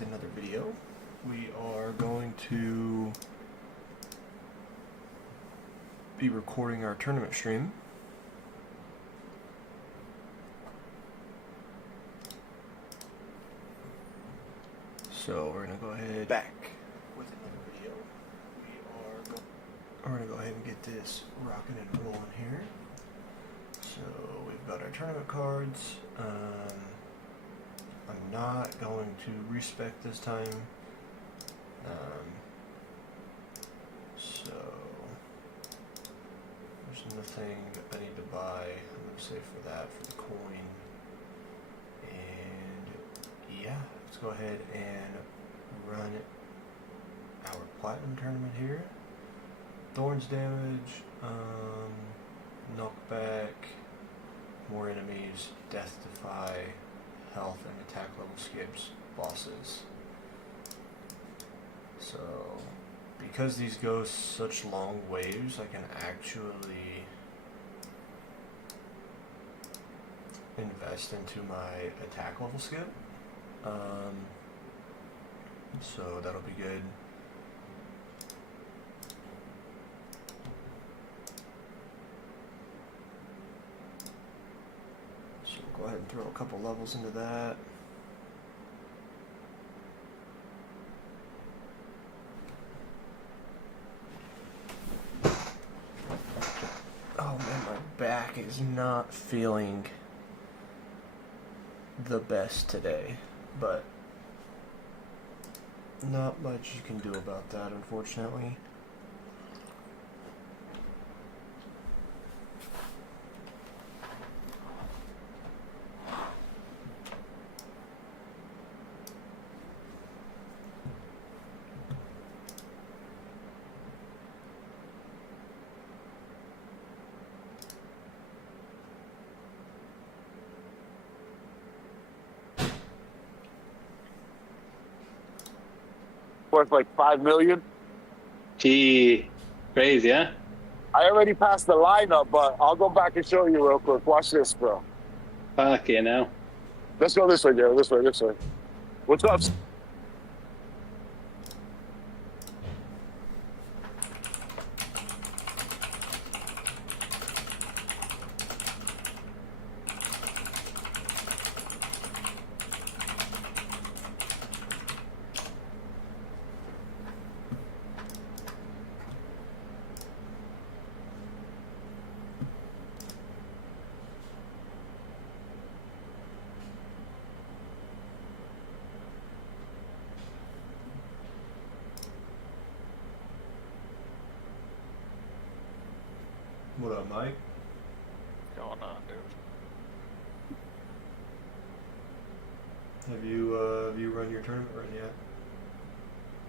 with another video. We are going to be recording our tournament stream. So we're going to go ahead back with another video. We're going to go ahead and get this rocking and rolling here. So we've got our tournament cards. I'm not going to respec this time. So there's nothing I need to buy. I'm going to save for that for the coin. And yeah, let's go ahead and run our platinum tournament here. Thorns damage, knockback, more enemies, death defy, health and attack level skips, bosses. So because these go such long waves, I can actually invest into my attack level skip. So that'll be good. So go ahead and throw a couple levels into that. Oh man, my back is not feeling the best today, but not much you can do about that, unfortunately. Worth like 5 million. Gee, crazy, huh? I already passed the lineup, but I'll go back and show you real quick. Watch this, bro. Fuck yeah, now. Let's go this way, Joe. This way, this way. What's up? What up, Mike? Going on, dude? Have you run your tournament run yet?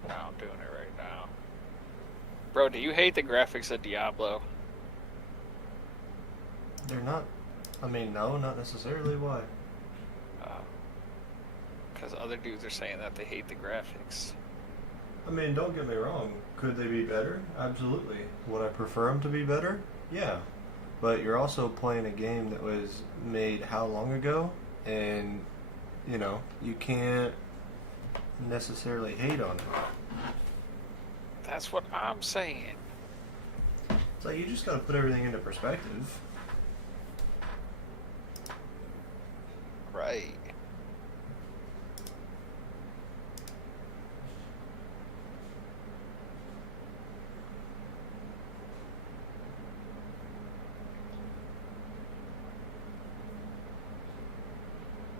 No, I'm doing it right now. Bro, do you hate the graphics of Diablo? They're not. I mean, no, not necessarily. Why? Because other dudes are saying that they hate the graphics. I mean, don't get me wrong. Could they be better? Absolutely. Would I prefer them to be better? Yeah. But you're also playing a game that was made how long ago? And, you know, you can't necessarily hate on it. That's what I'm saying. It's like you just gotta put everything into perspective. Right.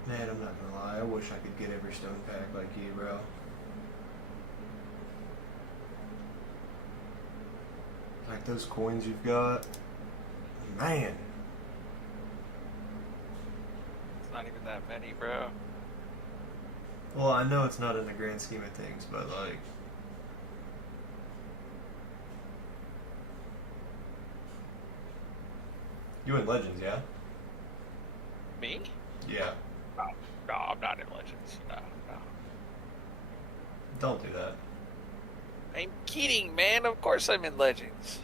Man, I'm not gonna lie. I wish I could get every stone pack like you, bro. Like those coins you've got. Man. It's not even that many, bro. Well, I know it's not in the grand scheme of things, but like... You in Legends, yeah? Me? Yeah. No, I'm not in Legends. No. Don't do that. I'm kidding, man. Of course I'm in Legends.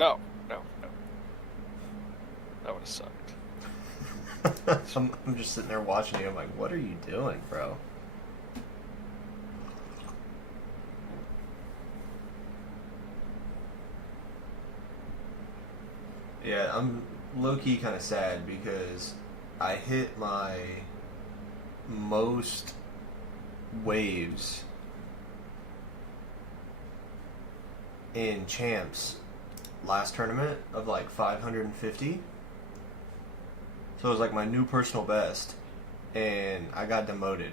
No, no, no. That would have sucked. I'm just sitting there watching you. I'm like, what are you doing, bro? Yeah, I'm low-key kind of sad because I hit my most waves in champs last tournament of like 550. So it was like my new personal best, and I got demoted.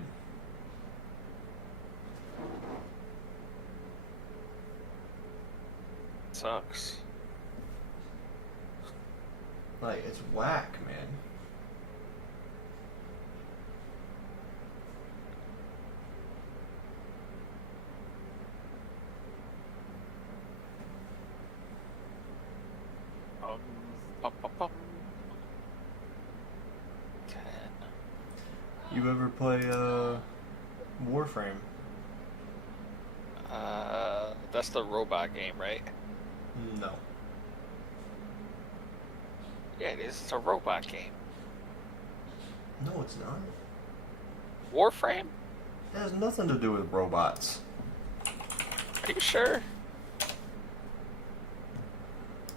Sucks. Like, it's whack, man. Bum, bum, bum. 10. You ever play Warframe? That's the robot game, right? No. Yeah, it is. It's a robot game. No, it's not. Warframe? It has nothing to do with robots. Are you sure?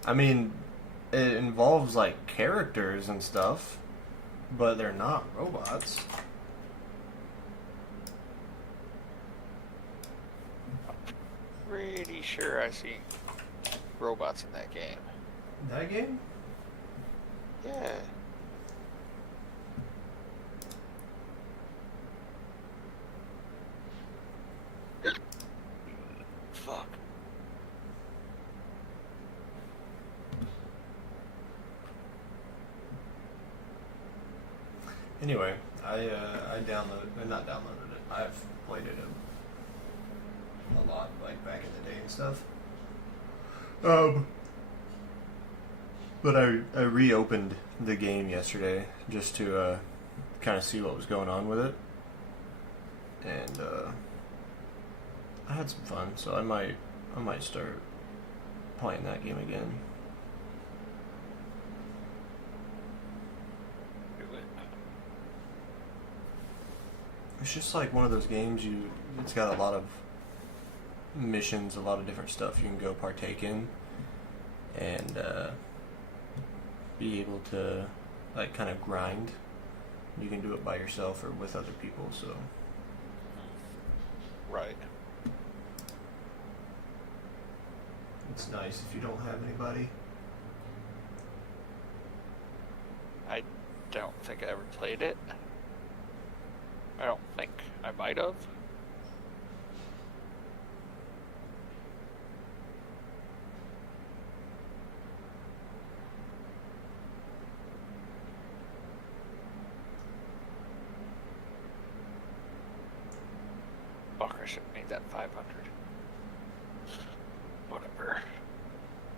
I mean, it involves like characters and stuff, but they're not robots. Pretty sure I see robots in that game. That game? Yeah. Fuck. Anyway, I not downloaded it. I've played it a lot, like back in the day and stuff. But I reopened the game yesterday just to kind of see what was going on with it, and I had some fun. So I might start playing that game again. Do it. It's just like one of those games it's got a lot of missions, a lot of different stuff you can go partake in, and be able to like kind of grind. You can do it by yourself or with other people, so Right. it's nice if you don't have anybody. I don't think I ever played it. I don't think I might have. Fuck, I should have made that 500. Whatever.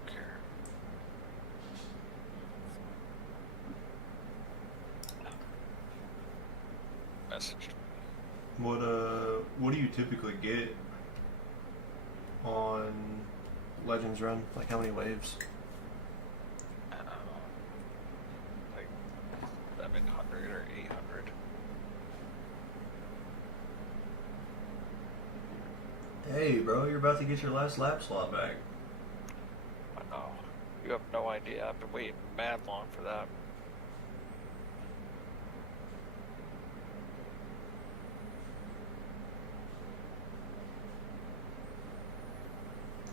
Don't care. Message. What do you typically get on Legends Run? Like how many waves? Like 700 or 800. Hey, bro, you're about to get your last lap slot back. I know. You have no idea. I've been waiting mad long for that.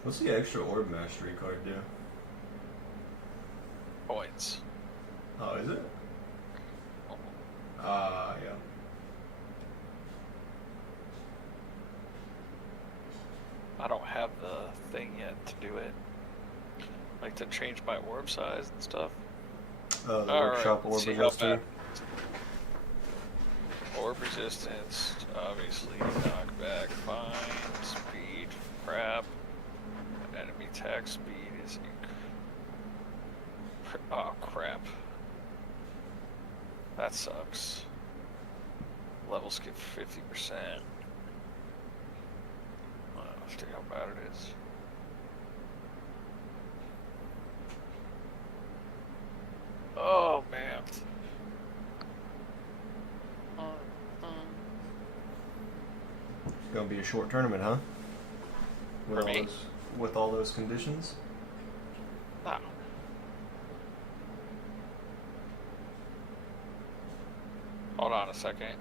What's the extra orb mastery card do? Points. Oh, is it? Yeah. I don't have the thing yet to do it. Like to change my orb size and stuff. The All workshop right, orb see how adjuster. Orb resistance, obviously, knockback, fine, speed, crap. Enemy attack speed is oh crap. That sucks. Level skip 50%. Let's see how bad it is. Gonna be a short tournament, huh? With For all me? those, with all those conditions. No. Hold on a second.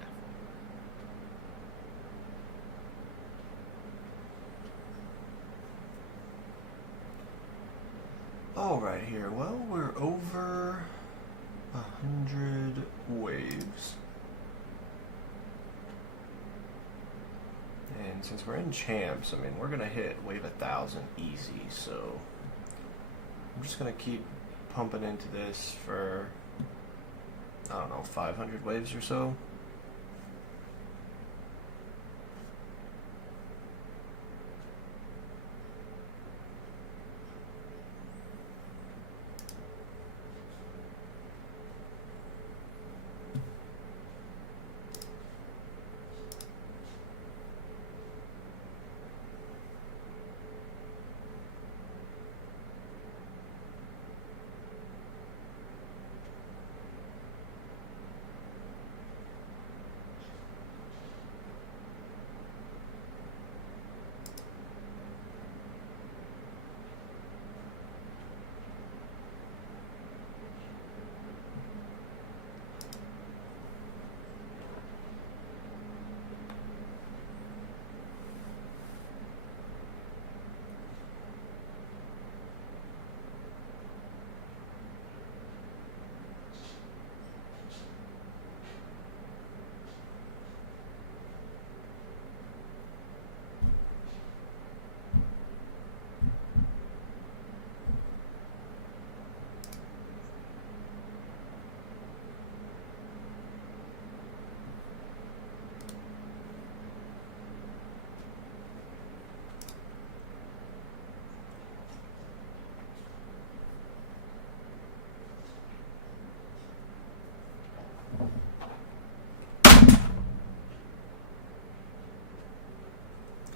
All right, here. Well, we're over 100 waves. And since we're in champs, I mean, we're gonna hit wave 1,000 easy. So I'm just gonna keep pumping into this for, I don't know, 500 waves or so.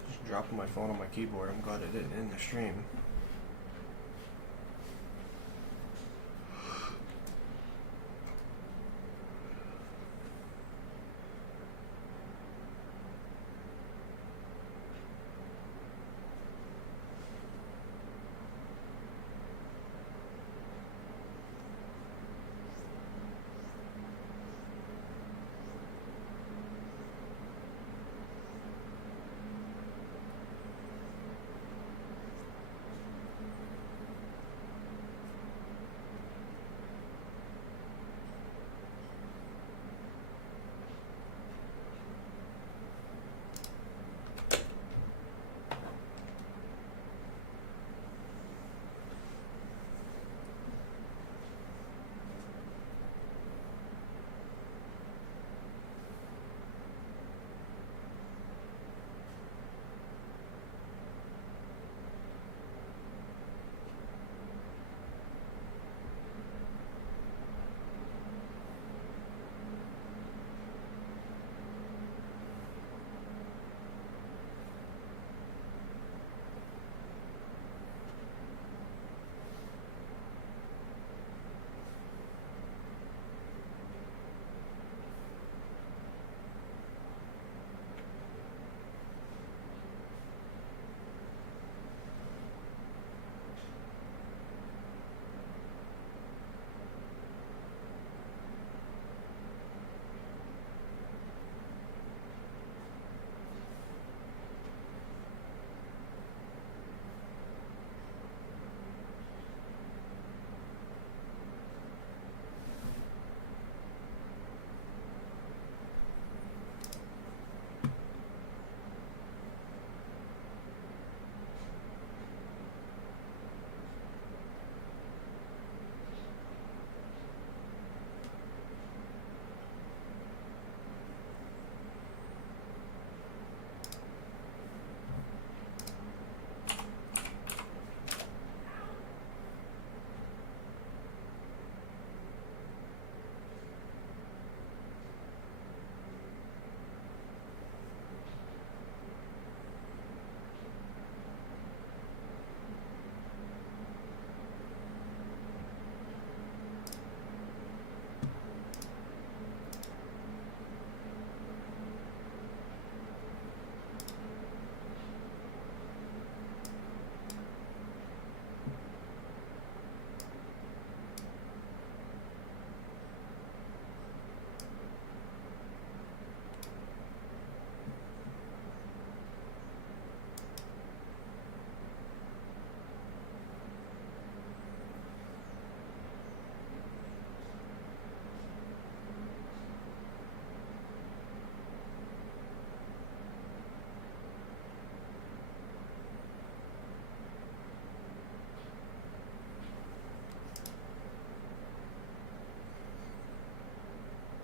Just dropping my phone on my keyboard. I'm glad I didn't end the stream.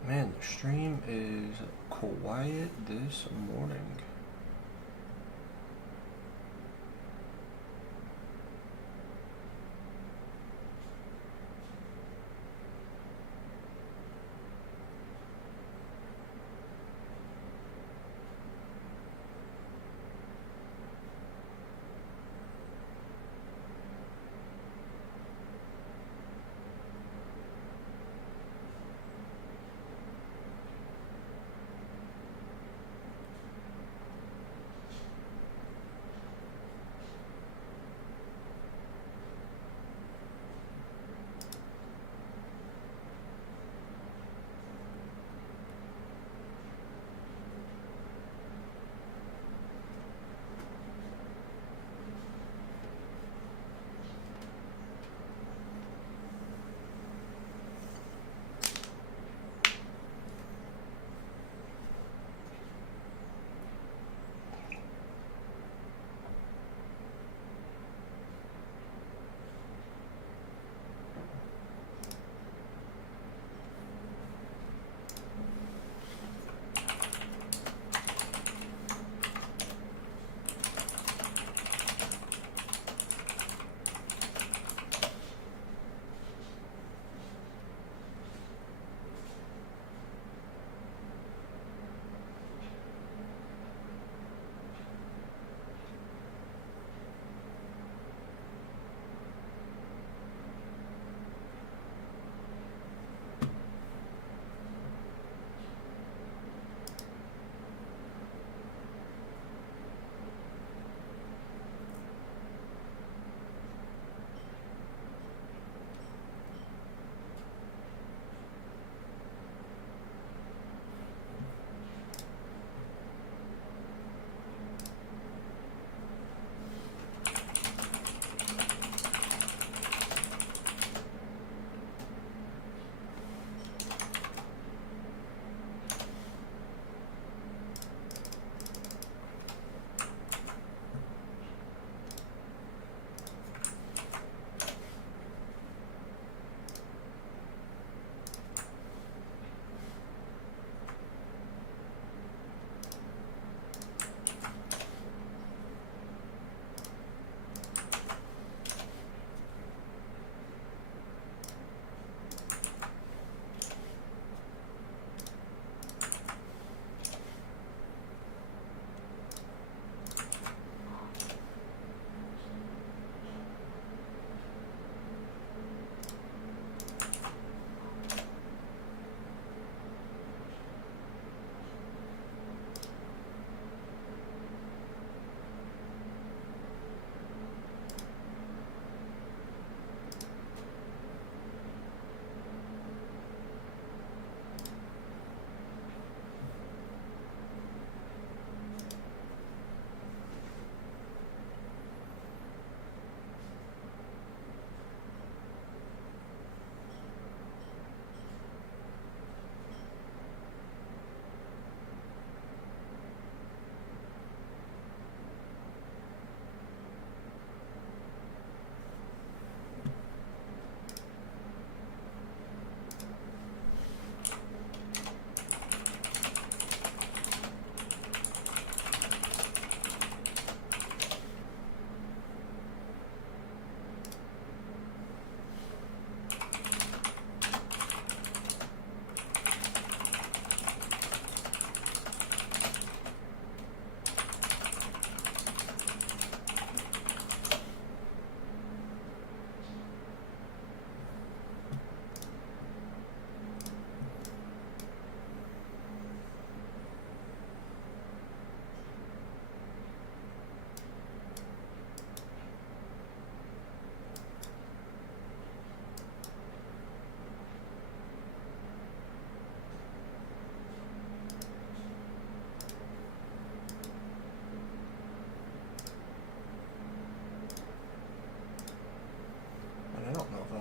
Man, the stream is quiet this morning.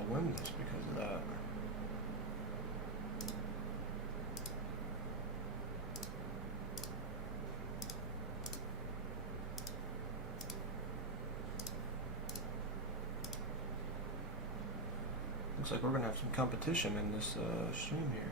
win this because of that. Looks like we're going to have some competition in this stream here.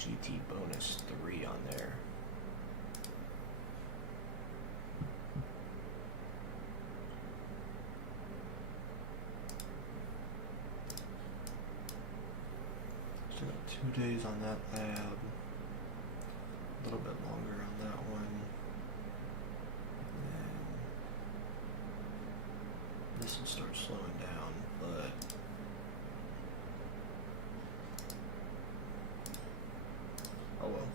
GT bonus 3 on there. Still got 2 days on that lab. A little bit longer on that one. And this will start slowing down, but oh well.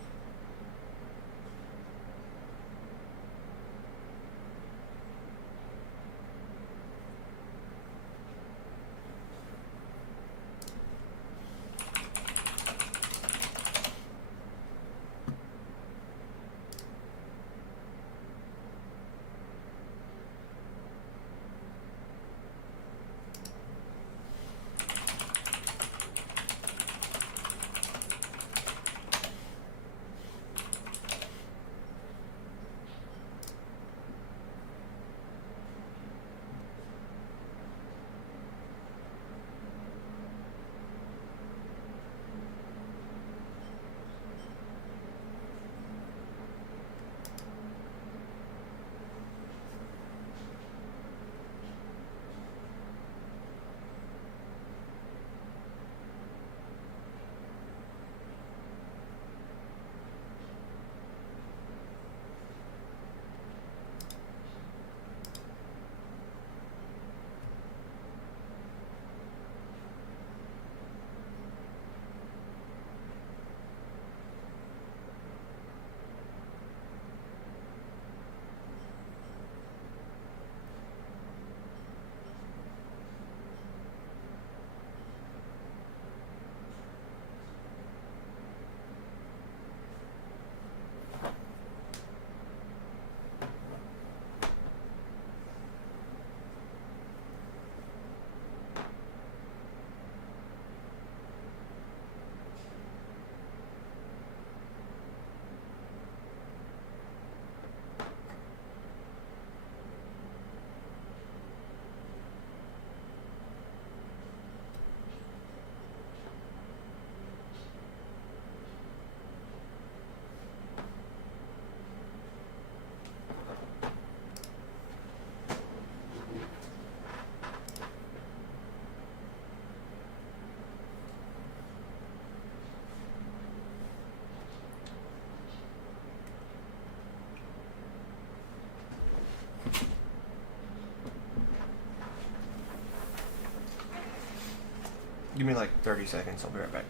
Give me like 30 seconds, I'll be right back.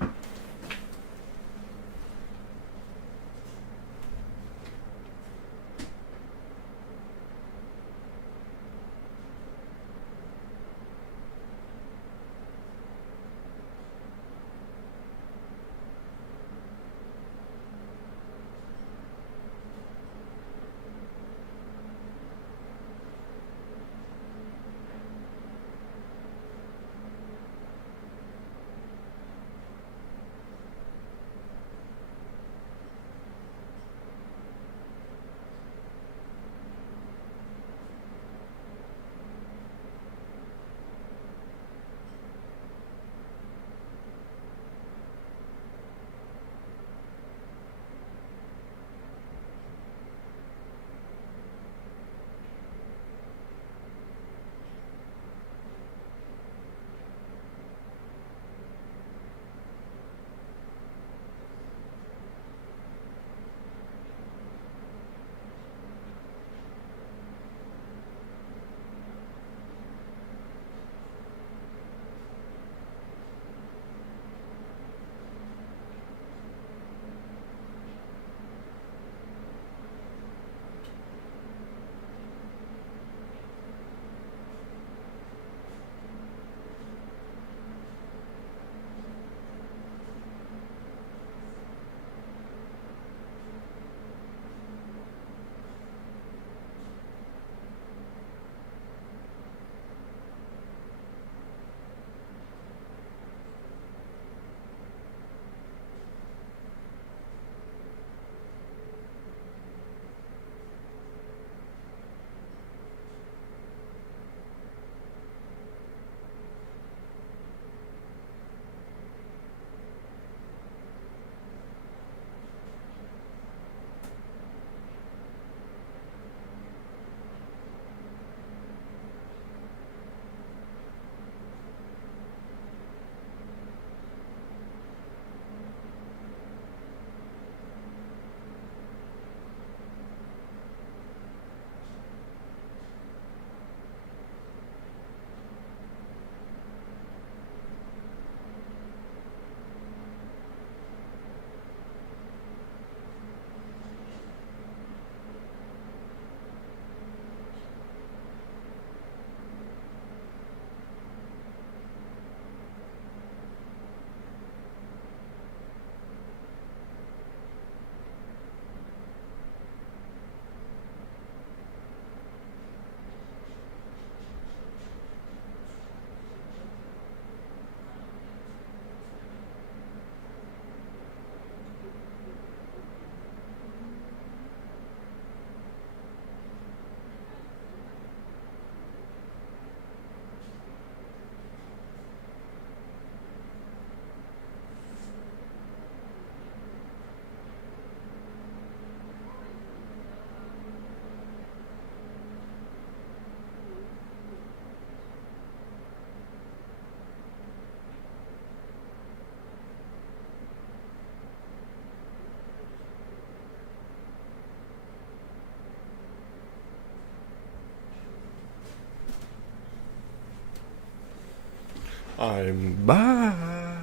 I'm back.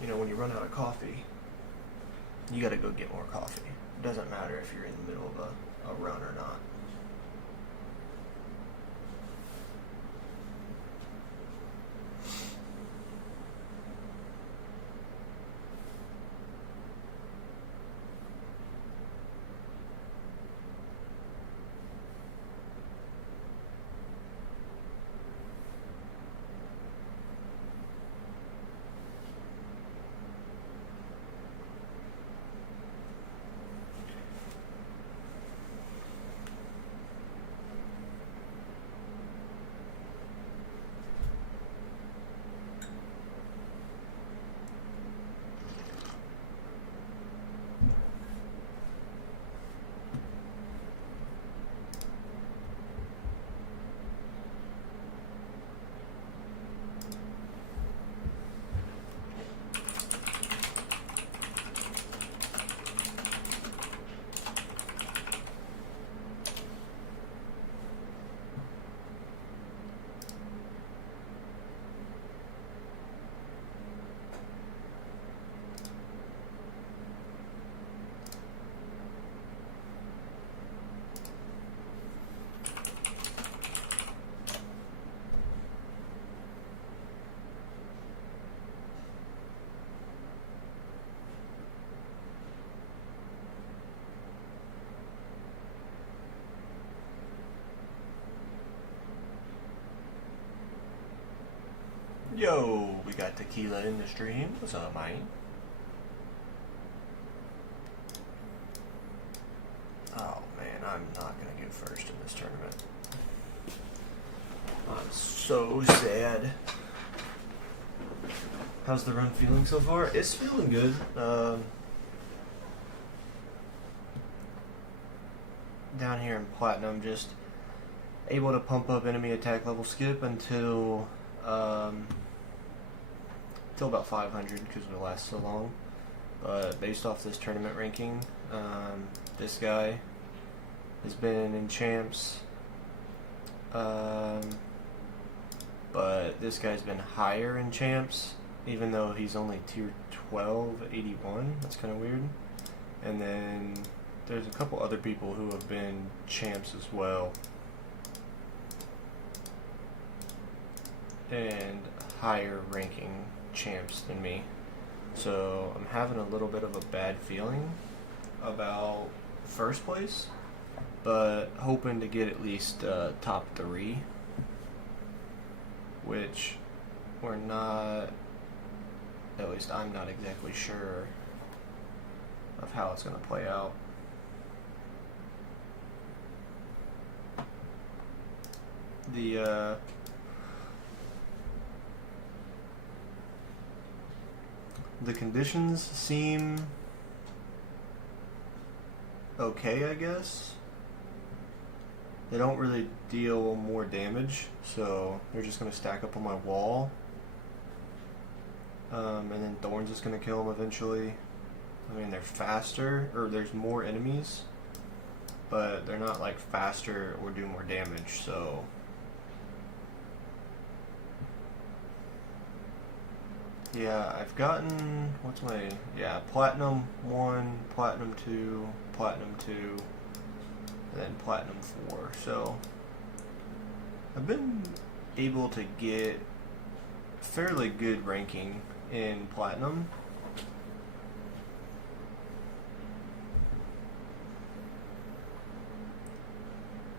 You know, when you run out of coffee, you gotta go get more coffee. It doesn't matter if you're in the middle of a run or not. Yo, we got tequila in the stream. What's up, man? Oh man, I'm not gonna get first in this tournament. I'm so sad. How's the run feeling so far? It's feeling good. Down here in Platinum, just able to pump up enemy attack level skip until about 500 because it lasts so long. But based off this tournament ranking, this guy has been in champs, but this guy's been higher in champs, even though he's only tier 12, 81. That's kind of weird. And then there's a couple other people who have been champs as well, and higher ranking champs than me. So I'm having a little bit of a bad feeling about first place, but hoping to get at least top 3, which we're not, at least I'm not exactly sure of how it's going to play out. The conditions seem okay, I guess. They don't really deal more damage, so they're just going to stack up on my wall. And then Thorn's just going to kill them eventually. I mean, they're faster, or there's more enemies, but they're not like faster or do more damage, so yeah, I've gotten, Platinum 1, Platinum 2, Platinum 2, and then Platinum 4. So, I've been able to get fairly good ranking in Platinum.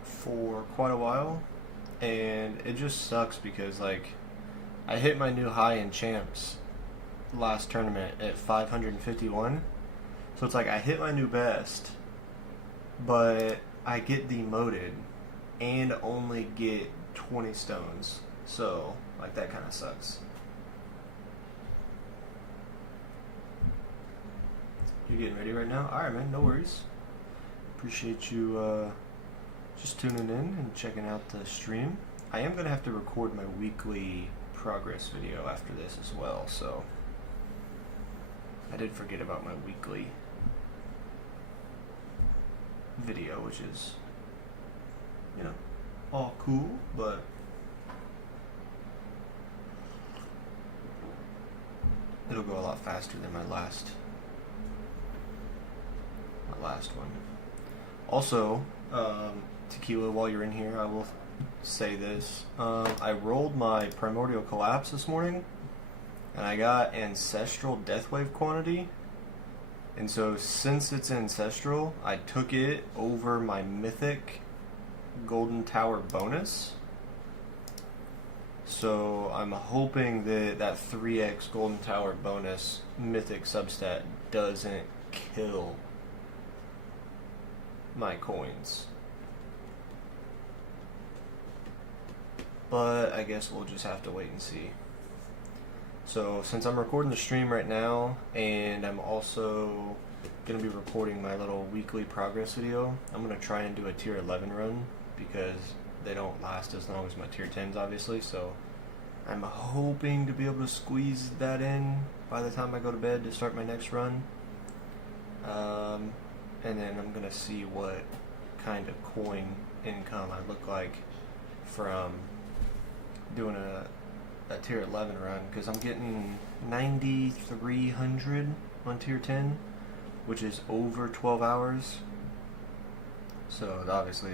For quite a while, and it just sucks because, like, I hit my new high in champs last tournament at 551. So it's like I hit my new best, but I get demoted and only get 20 stones. So, like, that kind of sucks. You getting ready right now? Alright, man, no worries. Appreciate you just tuning in and checking out the stream. I am going to have to record my weekly progress video after this as well, so I did forget about my weekly video, which is, you know, all cool, but it'll go a lot faster than my last one. Also, Tequila, while you're in here, I will say this. I rolled my Primordial Collapse this morning, and I got Ancestral Deathwave quantity. And so, since it's Ancestral, I took it over my Mythic Golden Tower bonus. So, I'm hoping that that 3x Golden Tower bonus Mythic substat doesn't kill my coins. But I guess we'll just have to wait and see. So since I'm recording the stream right now, and I'm also going to be recording my little weekly progress video, I'm going to try and do a tier 11 run, because they don't last as long as my tier 10s obviously, so I'm hoping to be able to squeeze that in by the time I go to bed to start my next run. And then I'm going to see what kind of coin income I look like from doing a tier 11 run, because I'm getting 9,300 on tier 10, which is over 12 hours. So obviously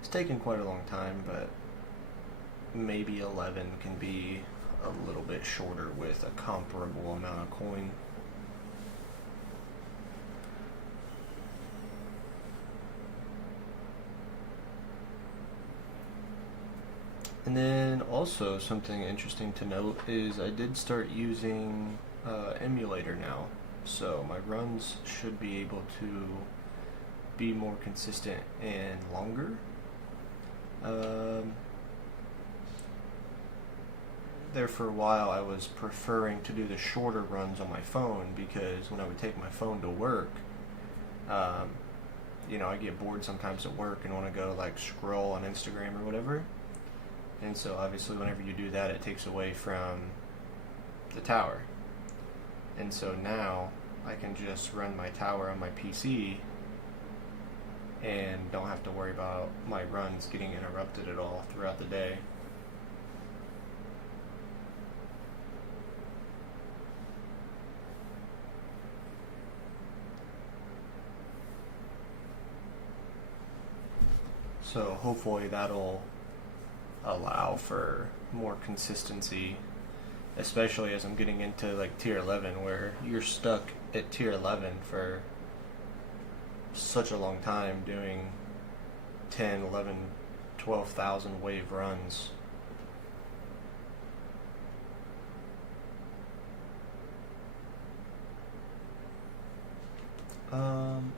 it's taken quite a long time, but maybe 11 can be a little bit shorter with a comparable amount of coin. And then also something interesting to note is I did start using emulator now, so my runs should be able to be more consistent and longer. There for a while I was preferring to do the shorter runs on my phone, because when I would take my phone to work, you know, I get bored sometimes at work and want to go like scroll on Instagram or whatever. And so obviously whenever you do that, it takes away from the tower. And so now I can just run my tower on my PC and don't have to worry about my runs getting interrupted at all throughout the day. So hopefully that'll allow for more consistency, especially as I'm getting into like tier 11, where you're stuck at tier 11 for such a long time doing 10, 11, 12,000 wave runs.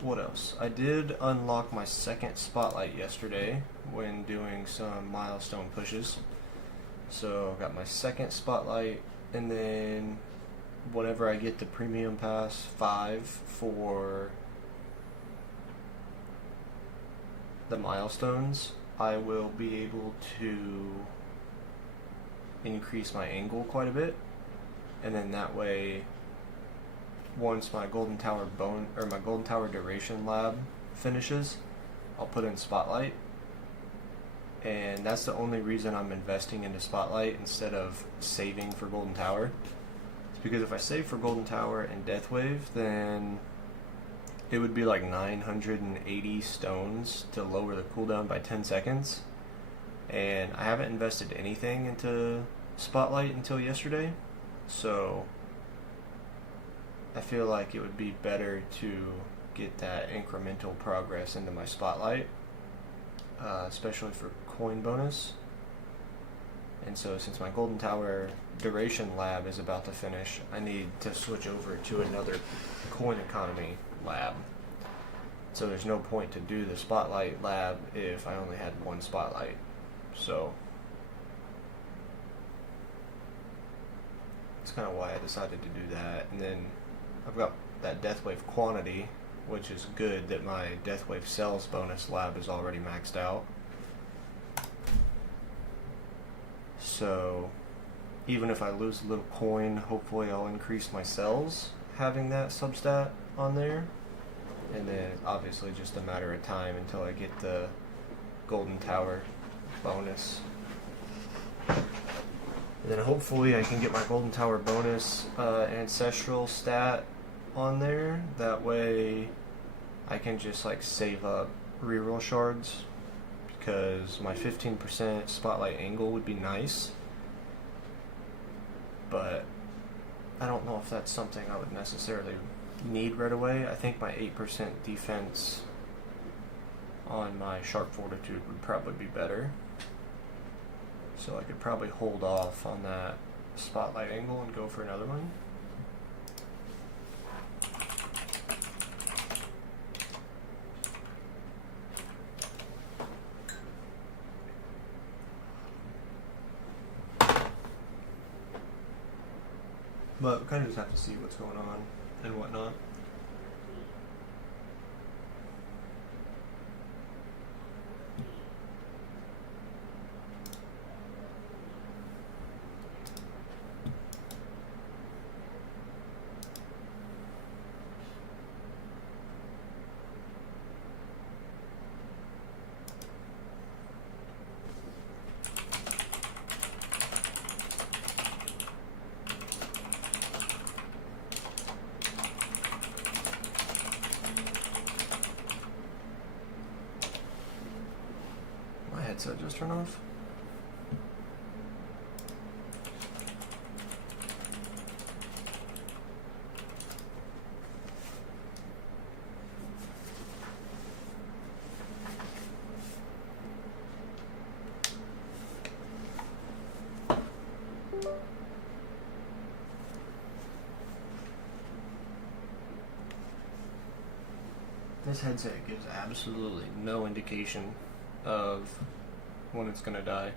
What else? I did unlock my second spotlight yesterday when doing some milestone pushes. So I got my second spotlight, and then whenever I get the premium pass 5 for the milestones, I will be able to increase my angle quite a bit, and then that way, once my Golden Tower my Golden Tower Duration Lab finishes, I'll put in Spotlight. And that's the only reason I'm investing into Spotlight instead of saving for Golden Tower. It's because if I save for Golden Tower and Deathwave, then it would be like 980 stones to lower the cooldown by 10 seconds. And I haven't invested anything into Spotlight until yesterday, so I feel like it would be better to get that incremental progress into my Spotlight, especially for coin bonus. And so since my Golden Tower Duration Lab is about to finish, I need to switch over to another coin economy lab. So there's no point to do the Spotlight lab if I only had one Spotlight. So that's kind of why I decided to do that. And then I've got that Deathwave quantity, which is good that my Deathwave Cells bonus lab is already maxed out. So even if I lose a little coin, hopefully I'll increase my cells having that substat on there. And then obviously just a matter of time until I get the Golden Tower bonus. And then hopefully I can get my Golden Tower bonus ancestral stat on there. That way I can just like save up reroll shards, because my 15% spotlight angle would be nice. But I don't know if that's something I would necessarily need right away. I think my 8% defense on my sharp fortitude would probably be better. So I could probably hold off on that spotlight angle and go for another one. But we kind of just have to see what's going on and whatnot. Headset just turn off? This headset gives absolutely no indication of when it's gonna die.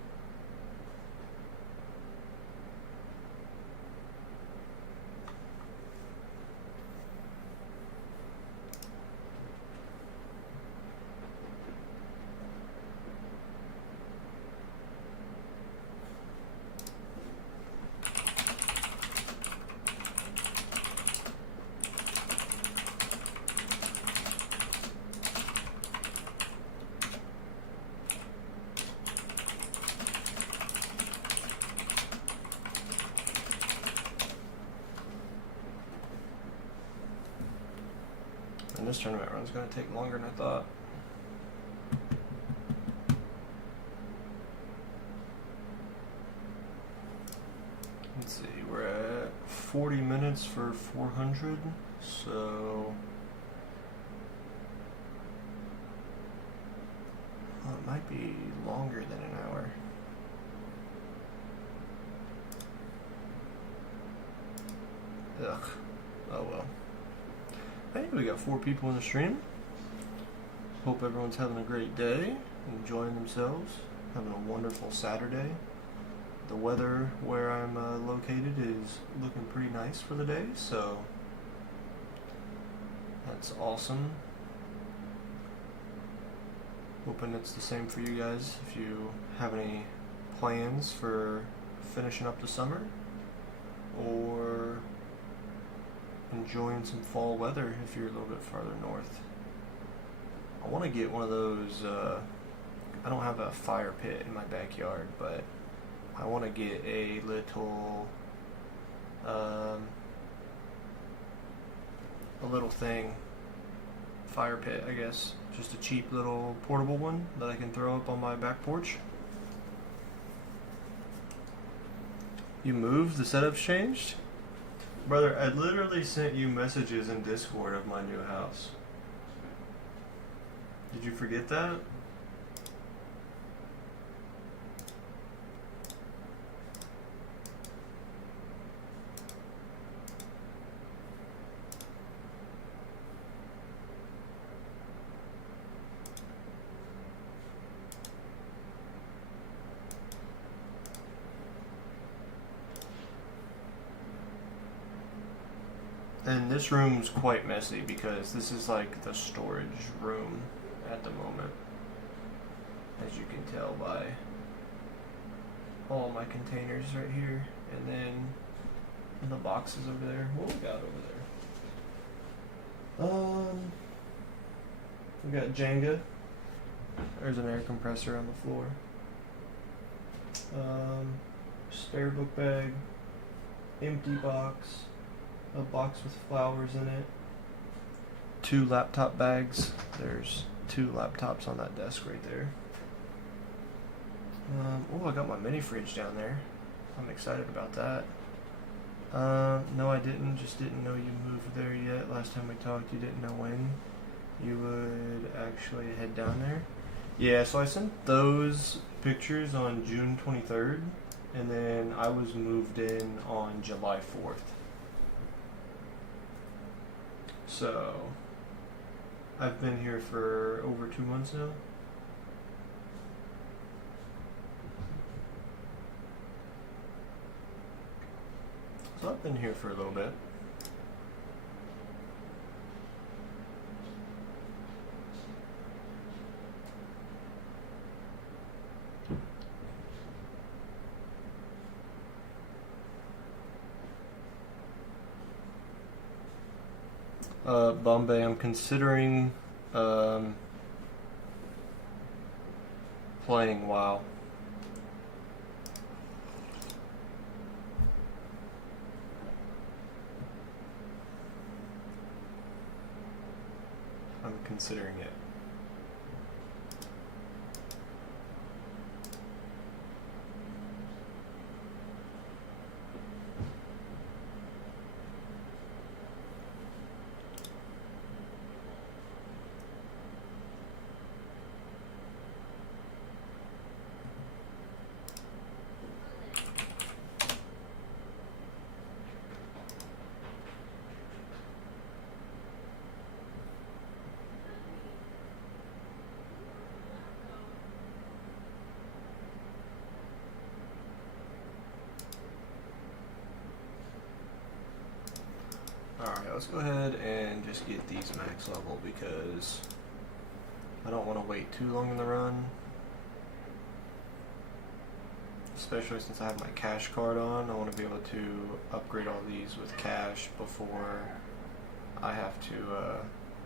And this tournament run's going to take longer than I thought. Let's see, we're at 40 minutes for 400, so it might be longer than an hour. Ugh, oh well. Hey, we got 4 people in the stream. Hope everyone's having a great day, enjoying themselves, having a wonderful Saturday. The weather where I'm located is looking pretty nice for the day, so that's awesome. Hoping it's the same for you guys if you have any plans for finishing up the summer or enjoying some fall weather if you're a little bit farther north. I want to get one of those, I don't have a fire pit in my backyard, but I want to get a little thing, fire pit I guess, just a cheap little portable one that I can throw up on my back porch. You moved? The setup's changed? Brother, I literally sent you messages in Discord of my new house. Did you forget that? And this room's quite messy because this is like the storage room at the moment, as you can tell by all my containers right here, and then the boxes over there. What we got over there? We got Jenga. There's an air compressor on the floor. spare book bag, empty box, a box with flowers in it, 2 laptop bags. There's 2 laptops on that desk right there. Oh, I got my mini fridge down there. I'm excited about that. No, I didn't. Just didn't know you moved there yet. Last time we talked, you didn't know when you would actually head down there. Yeah, so I sent those pictures on June 23rd, and then I was moved in on July 4th. So, I've been here for over 2 months now. So I've been here for a little bit. Bombay, I'm considering playing WoW. I'm considering it. Alright, let's go ahead and just get these max level because I don't want to wait too long in the run. Especially since I have my cash card on, I want to be able to upgrade all these with cash before I have to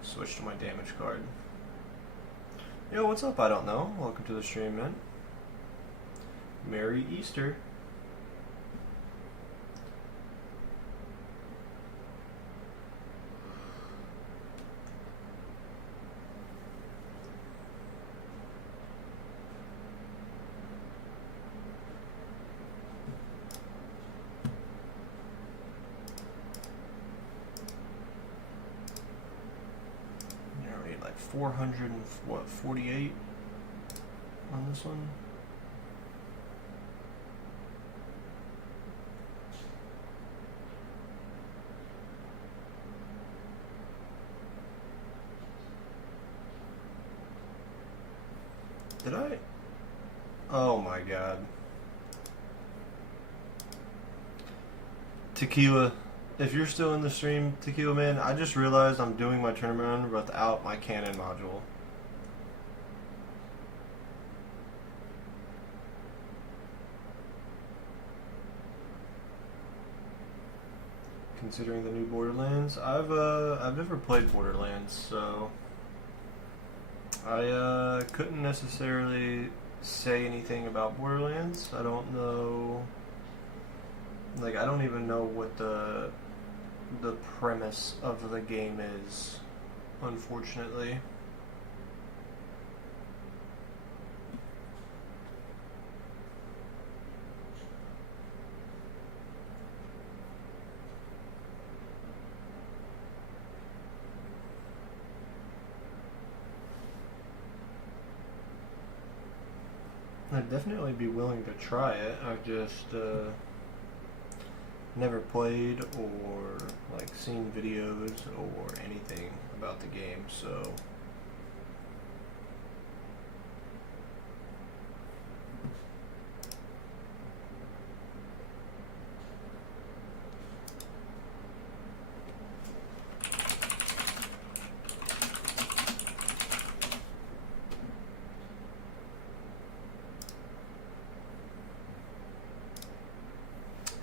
switch to my damage card. Yo, what's up? I don't know. Welcome to the stream, man. Merry Easter. Like 448 on this one. Did I? Oh my god. Tequila. If you're still in the stream, Tequila Man, I just realized I'm doing my tournament run without my cannon module. Considering the new Borderlands, I've never played Borderlands, so I couldn't necessarily say anything about Borderlands. I don't know. Like, I don't even know what the premise of the game is, unfortunately. I'd definitely be willing to try it. I've just never played or like seen videos or anything about the game, so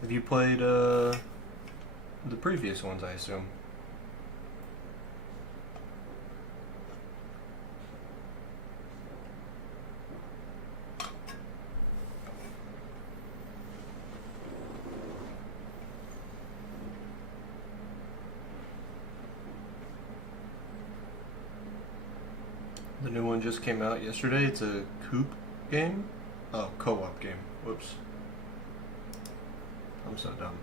have you played the previous ones, I assume? one just came out yesterday. It's a coop game. Oh, co-op game. Whoops. I'm so dumb.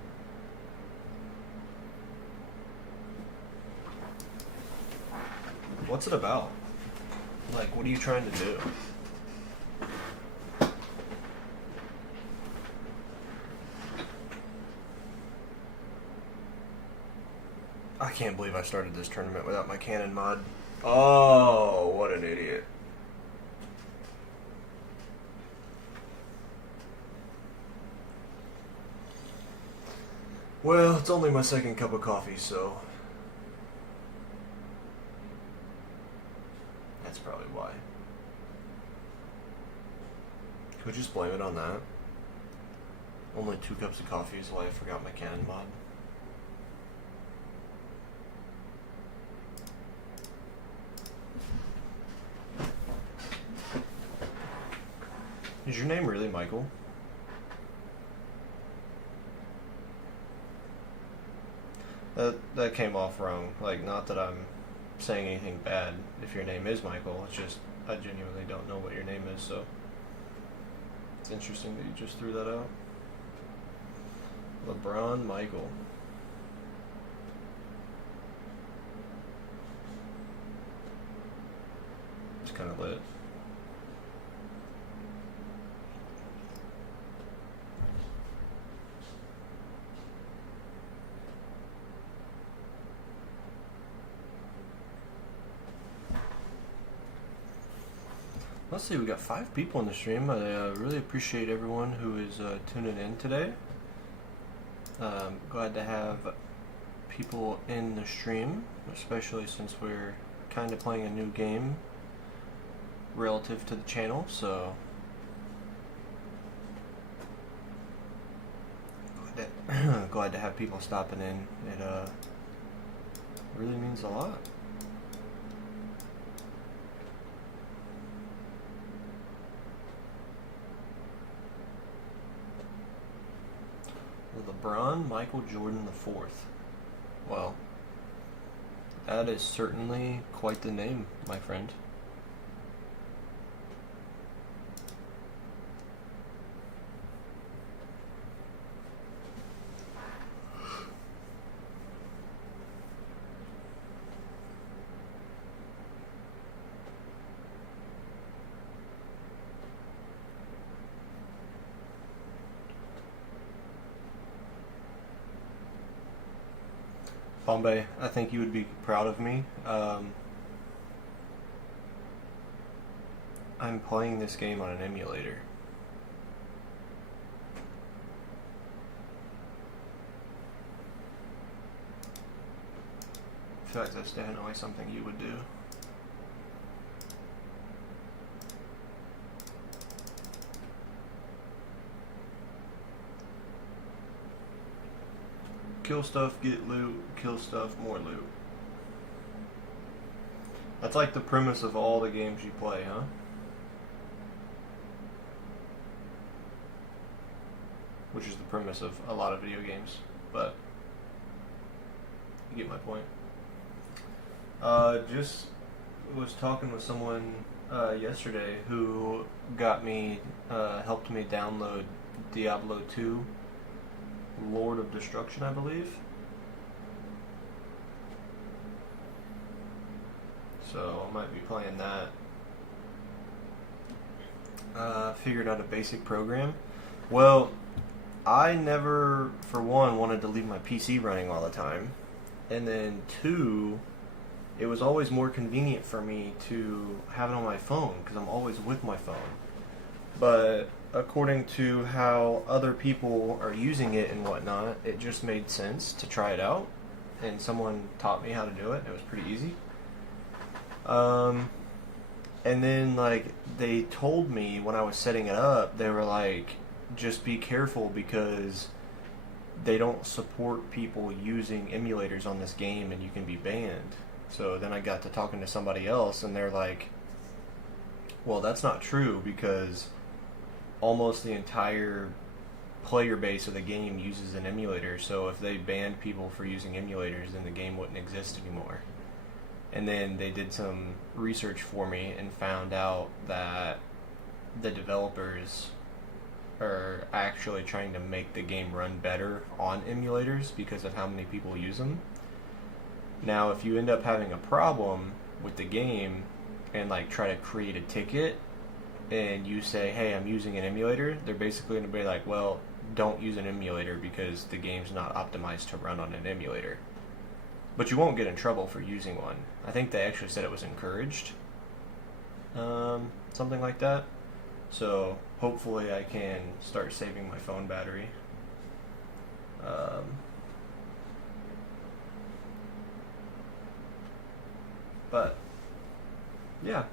What's it about? Like, what are you trying to do? I can't believe I started this tournament without my cannon mod. Oh, what an idiot. Well, it's only my second cup of coffee, so that's probably why. Could we just blame it on that? Only 2 cups of coffee is why I forgot my cannon mod. Is your name really Michael? That came off wrong. Like, not that I'm saying anything bad if your name is Michael. It's just I genuinely don't know what your name is, so it's interesting that you just threw that out. LeBron Michael. It's kind of lit. Let's see, we got 5 people in the stream. I really appreciate everyone who is tuning in today. Glad to have people in the stream, especially since we're kind of playing a new game relative to the channel, so glad to have people stopping in. It really means a lot. LeBron Michael Jordan IV. Well, that is certainly quite the name, my friend. Bombay, I think you would be proud of me. I'm playing this game on an emulator. I feel like that's definitely something you would do. Kill stuff, get loot, kill stuff, more loot. That's like the premise of all the games you play, huh? Which is the premise of a lot of video games, but you get my point. Just was talking with someone yesterday who got me, helped me download Diablo 2 Lord of Destruction, I believe. So I might be playing that. Figured out a basic program. Well, I never, for one, wanted to leave my PC running all the time. And then 2, it was always more convenient for me to have it on my phone because I'm always with my phone. But according to how other people are using it and whatnot, it just made sense to try it out. And someone taught me how to do it. It was pretty easy. And then, like, they told me when I was setting it up, they were like, just be careful because they don't support people using emulators on this game and you can be banned. So then I got to talking to somebody else and they're like, well, that's not true because almost the entire player base of the game uses an emulator, so if they banned people for using emulators, then the game wouldn't exist anymore. And then they did some research for me and found out that the developers are actually trying to make the game run better on emulators because of how many people use them. Now, if you end up having a problem with the game and like try to create a ticket and you say, hey, I'm using an emulator, they're basically going to be like, well, don't use an emulator because the game's not optimized to run on an emulator. But you won't get in trouble for using one. I think they actually said it was encouraged. Something like that. So hopefully I can start saving my phone battery. But yeah.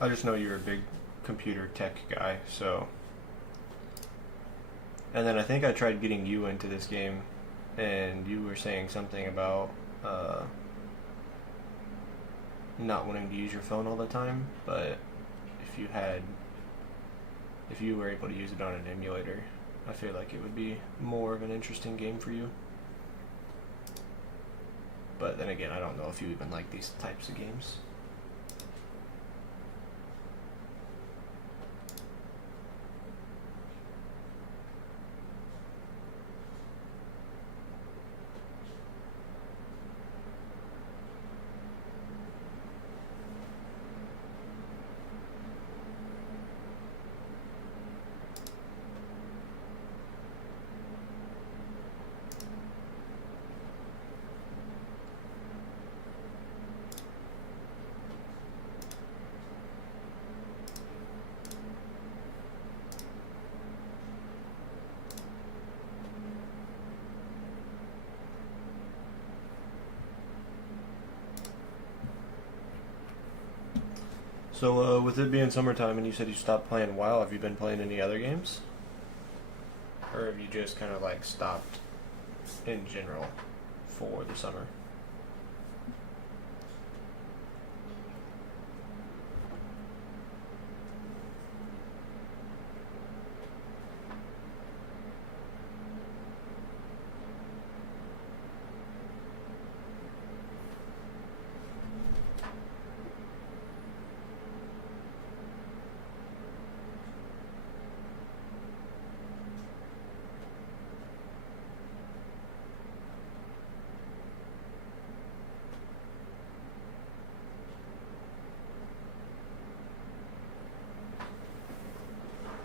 I just know you're a big computer tech guy, so. And then I think I tried getting you into this game, and you were saying something about not wanting to use your phone all the time, but if you were able to use it on an emulator, I feel like it would be more of an interesting game for you. But then again, I don't know if you even like these types of games. So, with it being summertime and you said you stopped playing WoW, have you been playing any other games? Or have you just kind of like stopped in general for the summer?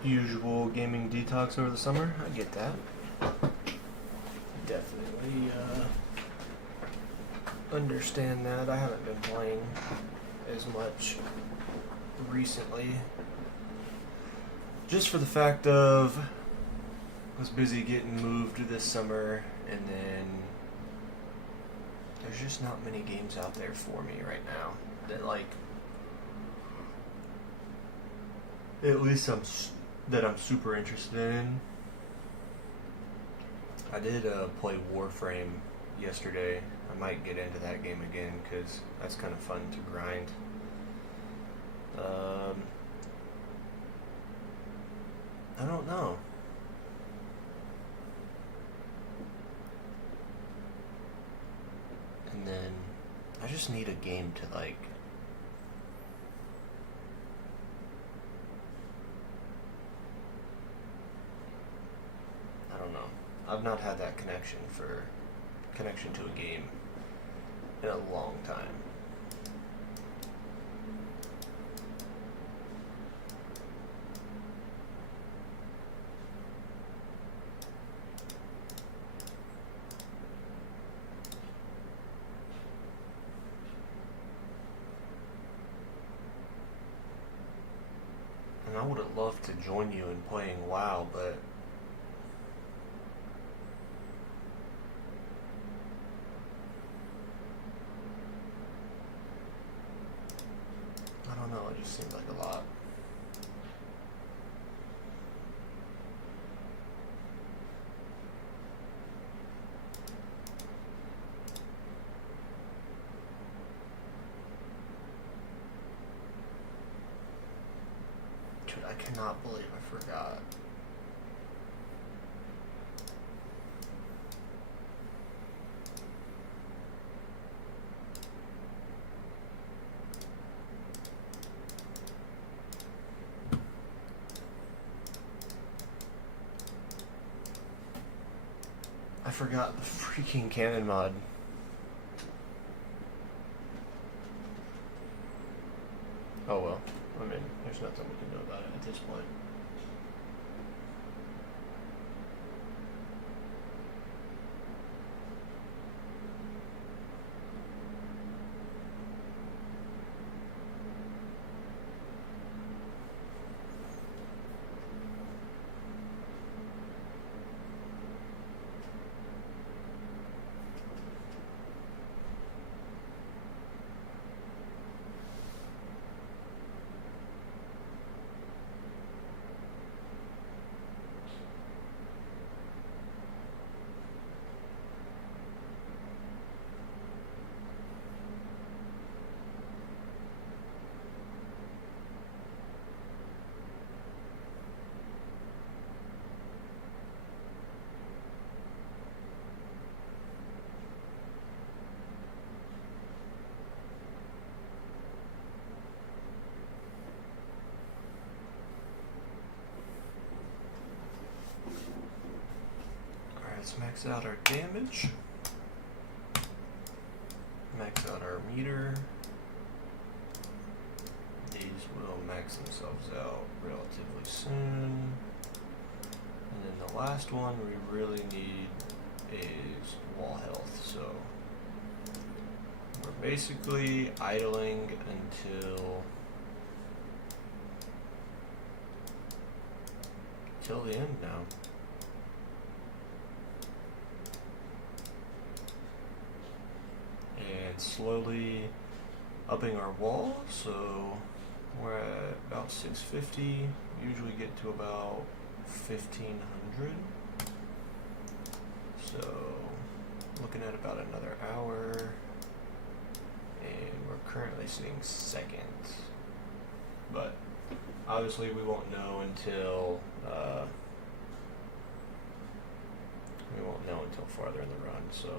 Usual gaming detox over the summer. I get that. Definitely understand that. I haven't been playing as much recently. Just for the fact of I was busy getting moved this summer, and then there's just not many games out there for me right now that like at least that I'm super interested in. I did play Warframe yesterday. I might get into that game again because that's kind of fun to grind. I don't know. And then I just need a game to like I don't know. I've not had that connection to a game in a long time. And I would have loved to join you in playing WoW, but I don't know, it just seemed like a lot. Dude, I cannot believe I forgot. I forgot the freaking cannon mod. Oh well. I mean, there's nothing we can do about it at this point. Let's max out our damage. Max out our meter. These will max themselves out relatively soon. And then the last one we really need is wall health. So we're basically idling until the end now. And slowly upping our wall, so we're at about 650, usually get to about 1500. So looking at about another hour, and we're currently sitting second. But obviously we won't know until farther in the run, so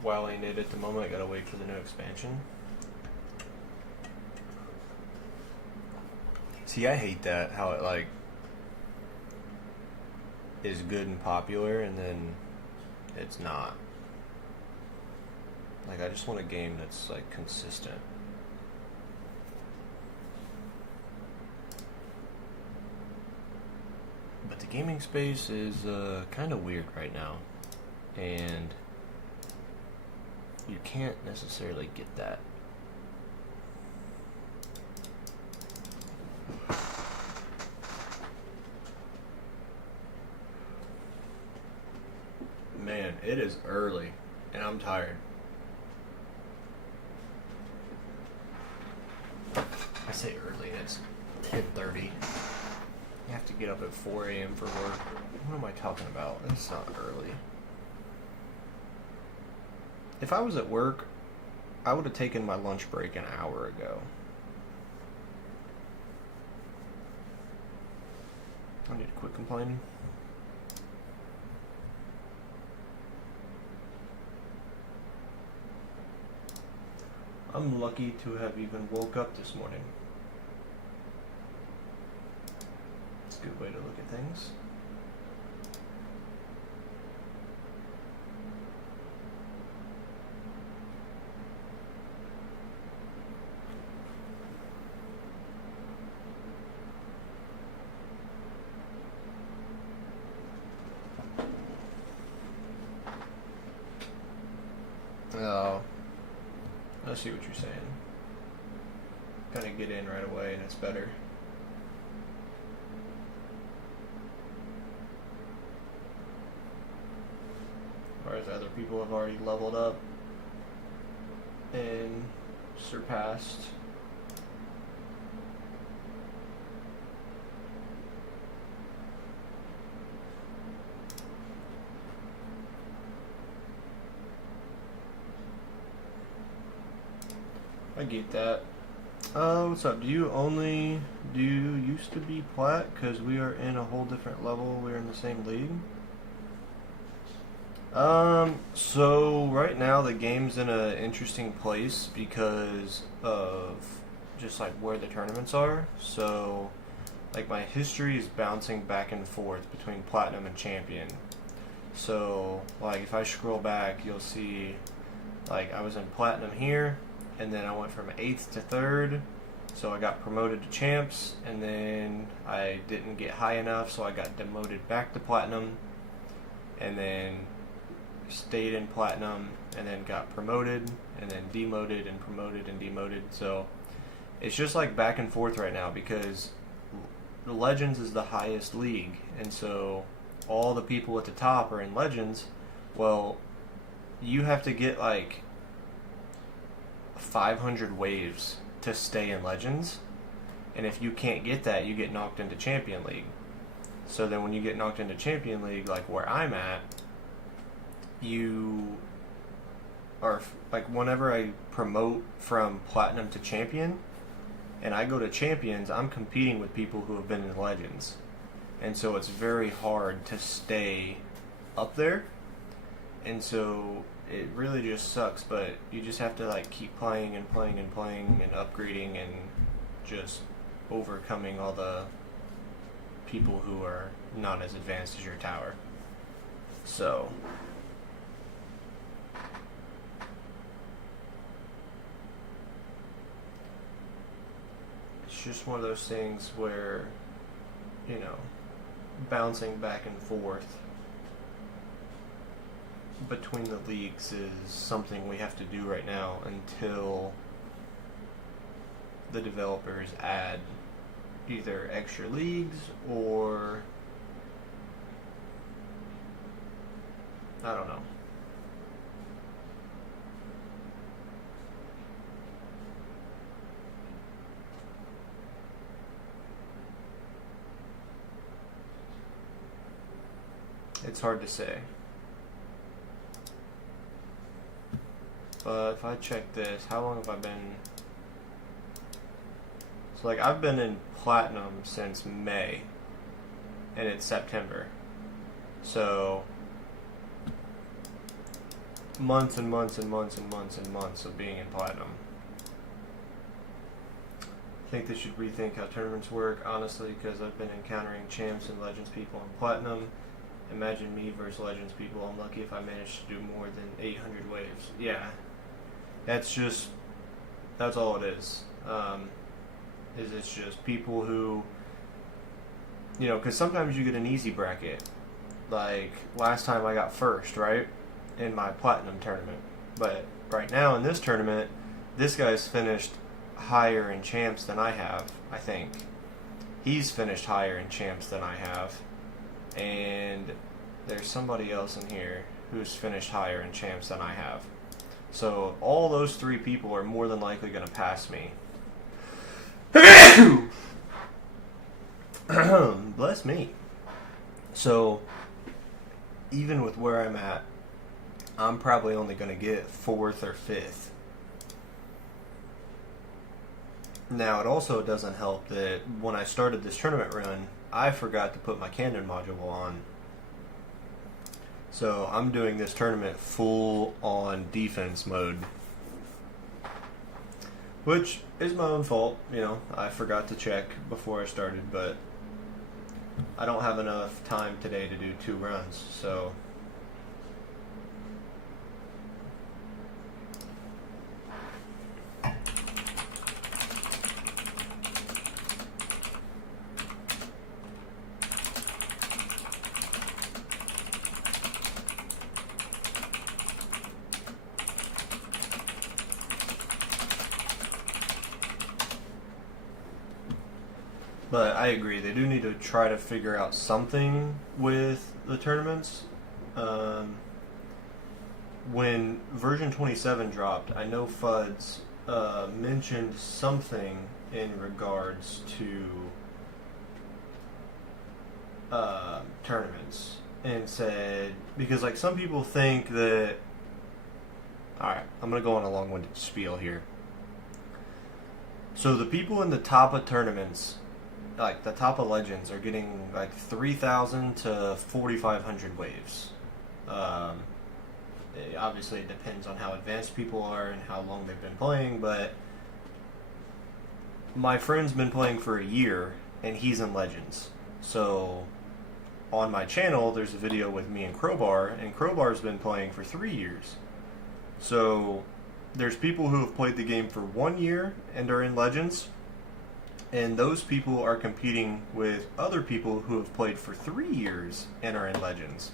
while ain't it at the moment, I gotta wait for the new expansion. See, I hate that, how it like is good and popular and then it's not. Like, I just want a game that's like consistent. But the gaming space is kind of weird right now, and you can't necessarily get that. Man, it is early, and I'm tired. I say early, it's 10:30. You have to get up at 4 a.m. for work. What am I talking about? It's not early. If I was at work, I would have taken my lunch break an hour ago. I need to quit complaining. I'm lucky to have even woke up this morning. It's a good way to look at things. Oh, I see what you're saying. Kind of get in right away and it's better. Whereas other people have already leveled up and surpassed. I get that. What's up? Do you used to be plat? Because we are in a whole different level. We're in the same league. So right now the game's in an interesting place because of just like where the tournaments are. So like my history is bouncing back and forth between platinum and champion. So like if I scroll back, you'll see like I was in platinum here, and then I went from 8th to 3rd. So I got promoted to champs, and then I didn't get high enough, so I got demoted back to platinum, and then stayed in platinum, and then got promoted, and then demoted and promoted and demoted. So it's just like back and forth right now because the Legends is the highest league, and so all the people at the top are in Legends. Well, you have to get like 500 waves to stay in Legends, and if you can't get that, you get knocked into Champion League. So then when you get knocked into Champion League, like where I'm at, you are like whenever I promote from Platinum to Champion and I go to Champions, I'm competing with people who have been in Legends, and so it's very hard to stay up there, and so it really just sucks. But you just have to like keep playing and playing and playing and upgrading and just overcoming all the people who are not as advanced as your tower. So it's just one of those things where, you know, bouncing back and forth between the leagues is something we have to do right now until the developers add either extra leagues or I don't know. It's hard to say. But if I check this, how long have I been? So like I've been in Platinum since May, and it's September. So months and months and months and months and months of being in Platinum. I think they should rethink how tournaments work, honestly, because I've been encountering champs and Legends people in Platinum. Imagine me versus Legends people. I'm lucky if I manage to do more than 800 waves. Yeah. That's all it is. It's just people who, you know, because sometimes you get an easy bracket. Like, last time I got first, right? In my Platinum tournament. But right now in this tournament, this guy's finished higher in champs than I have, I think. He's finished higher in champs than I have. And there's somebody else in here who's finished higher in champs than I have. So all those three people are more than likely going to pass me. Bless me. So even with where I'm at, I'm probably only going to get 4th or 5th. Now it also doesn't help that when I started this tournament run, I forgot to put my cannon module on. So I'm doing this tournament full on defense mode, which is my own fault. You know, I forgot to check before I started, but I don't have enough time today to do 2 runs, so but I agree, they do need to try to figure out something with the tournaments. When version 27 dropped, I know Fuds mentioned something in regards to tournaments and said, because like some people think that, alright, I'm going to go on a long-winded spiel here. So the people in the top of tournaments, like the top of legends, are getting like 3,000 to 4,500 waves. Um, Obviously, it depends on how advanced people are and how long they've been playing, but my friend's been playing for a year and he's in Legends. So on my channel, there's a video with me and Crowbar, and Crowbar's been playing for 3 years. So there's people who have played the game for 1 year and are in Legends, and those people are competing with other people who have played for 3 years and are in Legends.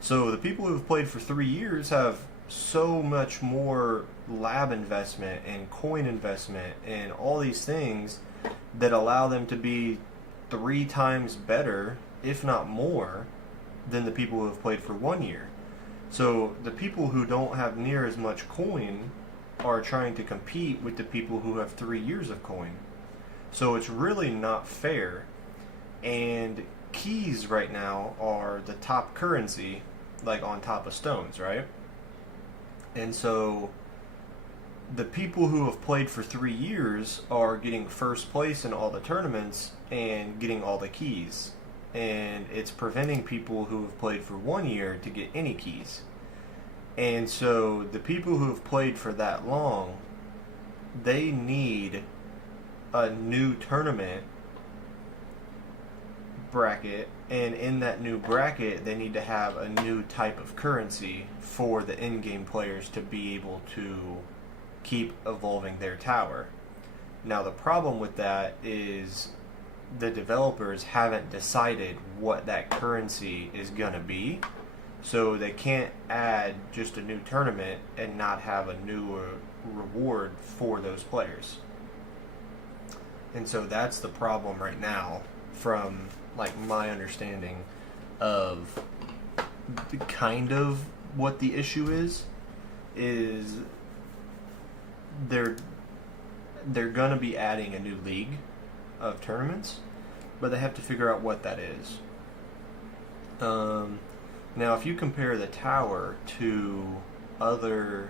So the people who have played for 3 years have so much more lab investment and coin investment and all these things that allow them to be 3 times better, if not more, than the people who have played for 1 year. So the people who don't have near as much coin are trying to compete with the people who have 3 years of coin. So it's really not fair. And keys right now are the top currency, like on top of stones, right? And so the people who have played for 3 years are getting first place in all the tournaments and getting all the keys. And it's preventing people who have played for 1 year to get any keys. And so the people who have played for that long, they need a new tournament bracket, and in that new bracket they need to have a new type of currency for the in-game players to be able to keep evolving their tower. Now the problem with that is the developers haven't decided what that currency is going to be, so they can't add just a new tournament and not have a new reward for those players. And so that's the problem right now, from like my understanding of kind of what the issue is they're gonna be adding a new league of tournaments, but they have to figure out what that is. Now, if you compare the tower to other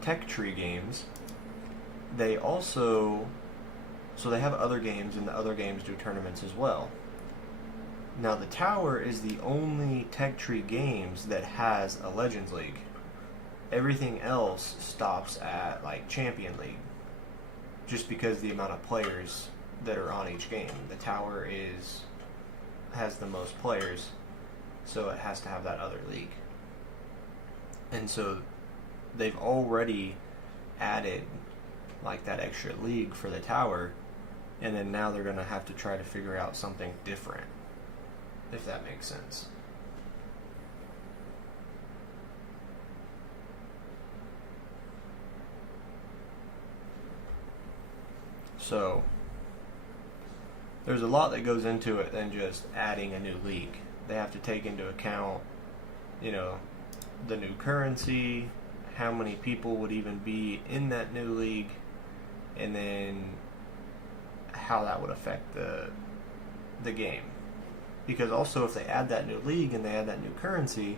tech tree games, they also they have other games, and the other games do tournaments as well. Now, the tower is the only tech tree games that has a Legends League. Everything else stops at like Champion League, just because the amount of players that are on each game. The tower has the most players, so it has to have that other league. And so they've already added like that extra league for the tower, and then now they're going to have to try to figure out something different, if that makes sense. So there's a lot that goes into it than just adding a new league. They have to take into account, the new currency, how many people would even be in that new league, and then how that would affect the game. Because also, if they add that new league and they add that new currency,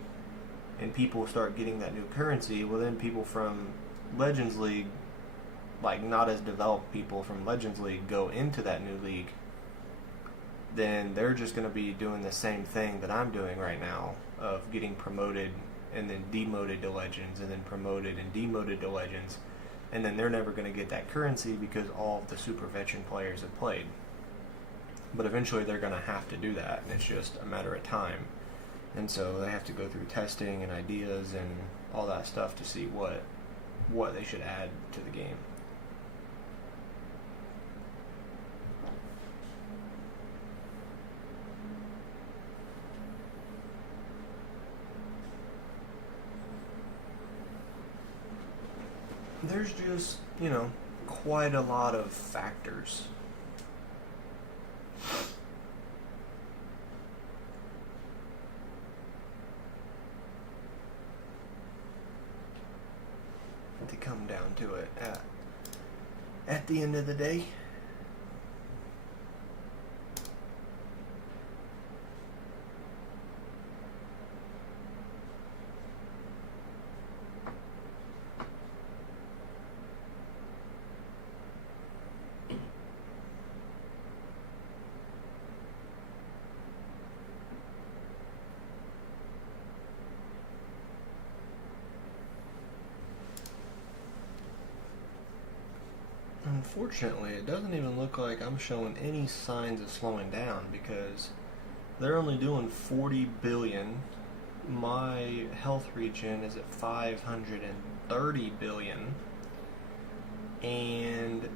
and people start getting that new currency, well then people from Legends League, like not as developed people from Legends League, go into that new league, then they're just going to be doing the same thing that I'm doing right now, of getting promoted and then demoted to Legends, and then promoted and demoted to Legends, and then they're never going to get that currency because all of the super veteran players have played. But eventually they're going to have to do that, and it's just a matter of time. And so they have to go through testing and ideas and all that stuff to see what they should add to the game. There's just, quite a lot of factors. To come down to it at the end of the day. unfortunately, it doesn't even look like I'm showing any signs of slowing down because they're only doing 40 billion. My health regen is at 530 billion. And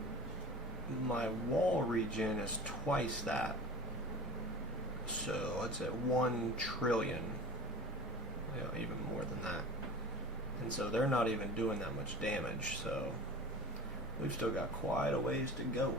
my wall regen is twice that. So it's at 1 trillion. You know, even more than that. And so they're not even doing that much damage, so we've still got quite a ways to go.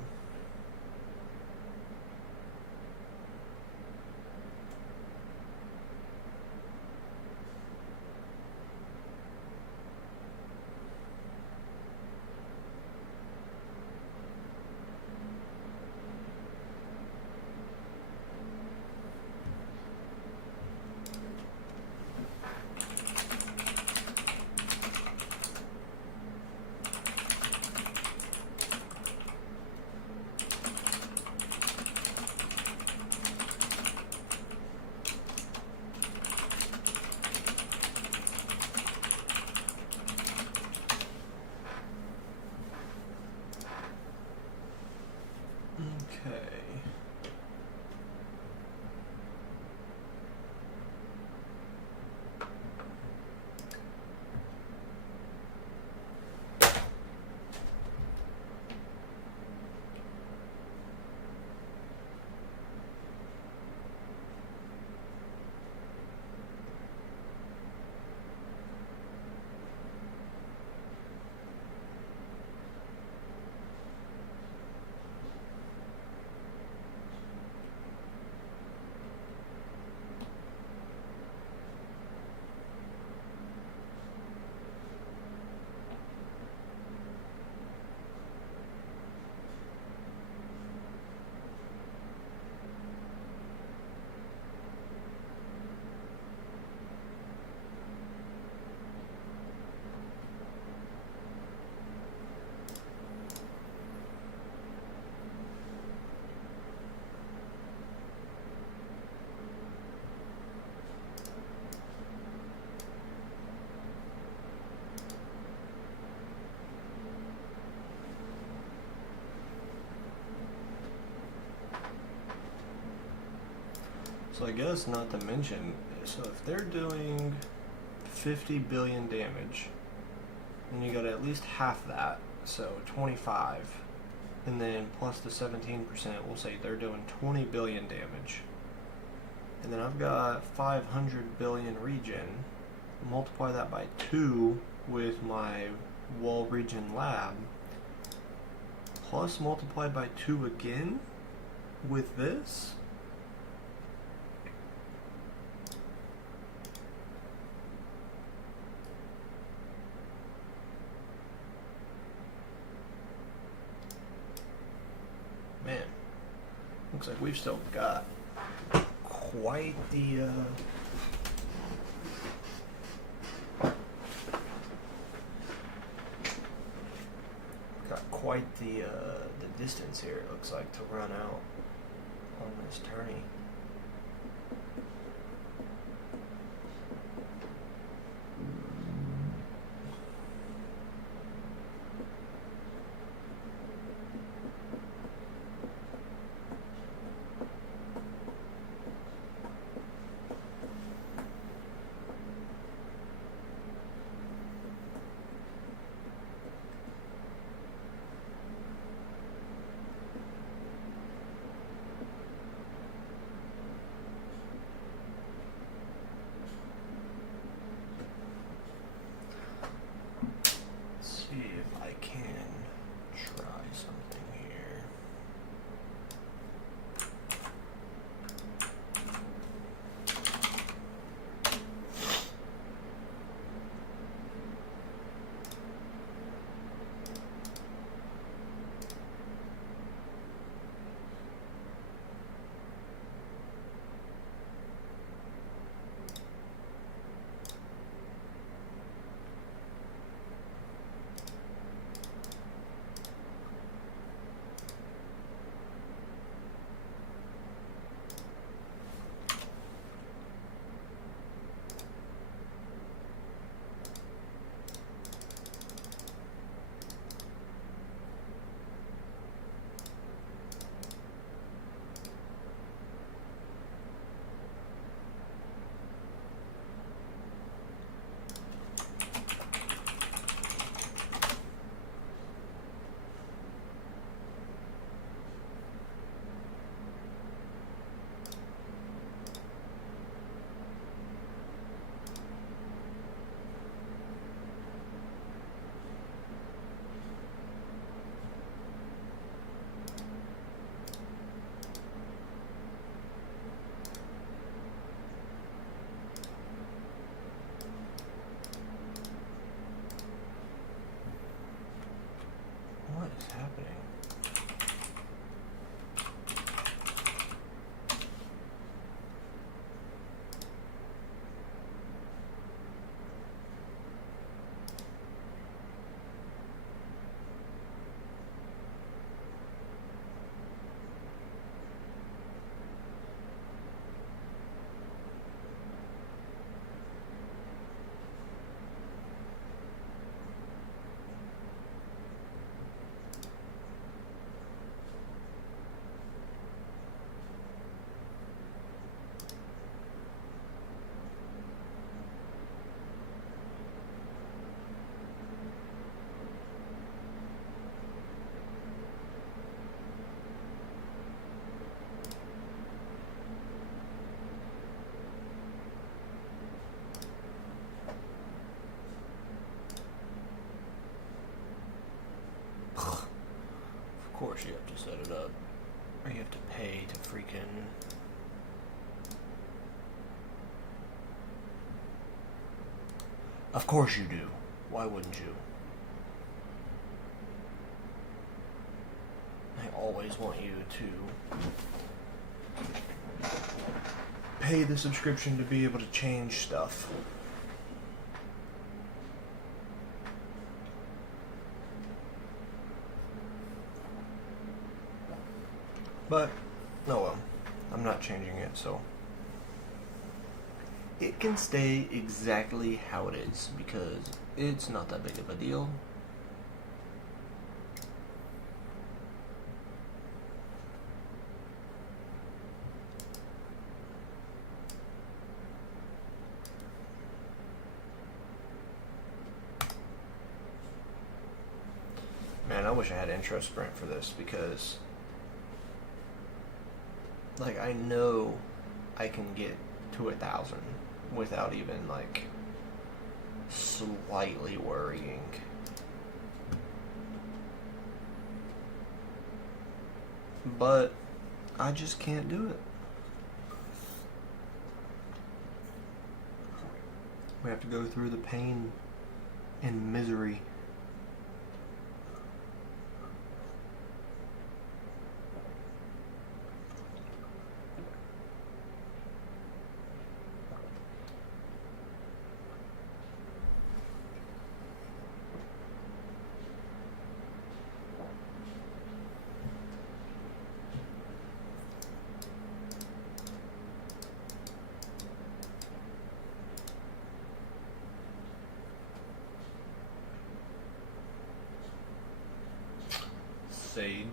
Okay. So I guess not to mention, so if they're doing 50 billion damage, then you got at least half that, so 25, and then plus the 17%, we'll say they're doing 20 billion damage. And then I've got 500 billion regen, multiply that by 2 with my wall regen lab, plus multiply by 2 again with this. Man, looks like we've still got quite the distance here, it looks like, to run out on this tourney. can. Of course you do. Why wouldn't you? I always want you to pay the subscription to be able to change stuff. But, oh well. I'm not changing it, so it can stay exactly how it is because it's not that big of a deal. Man, I wish I had intro sprint for this because, like, I know I can get to 1,000 without even, like, slightly worrying. But I just can't do it. We have to go through the pain and misery. Sage.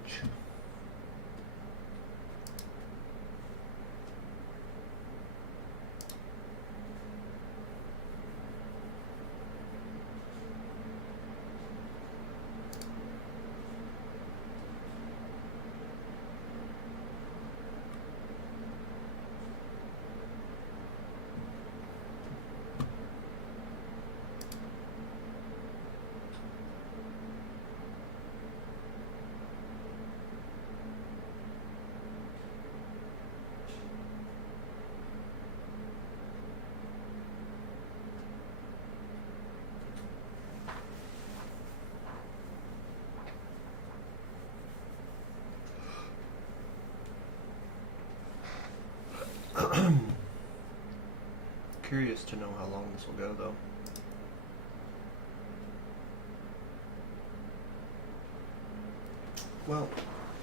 Curious to know how long this will go, though. Well,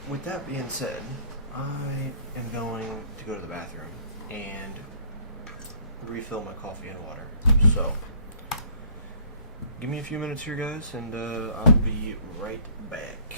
with that being said, I am going to go to the bathroom and refill my coffee and water. So, give me a few minutes here, guys, and I'll be right back.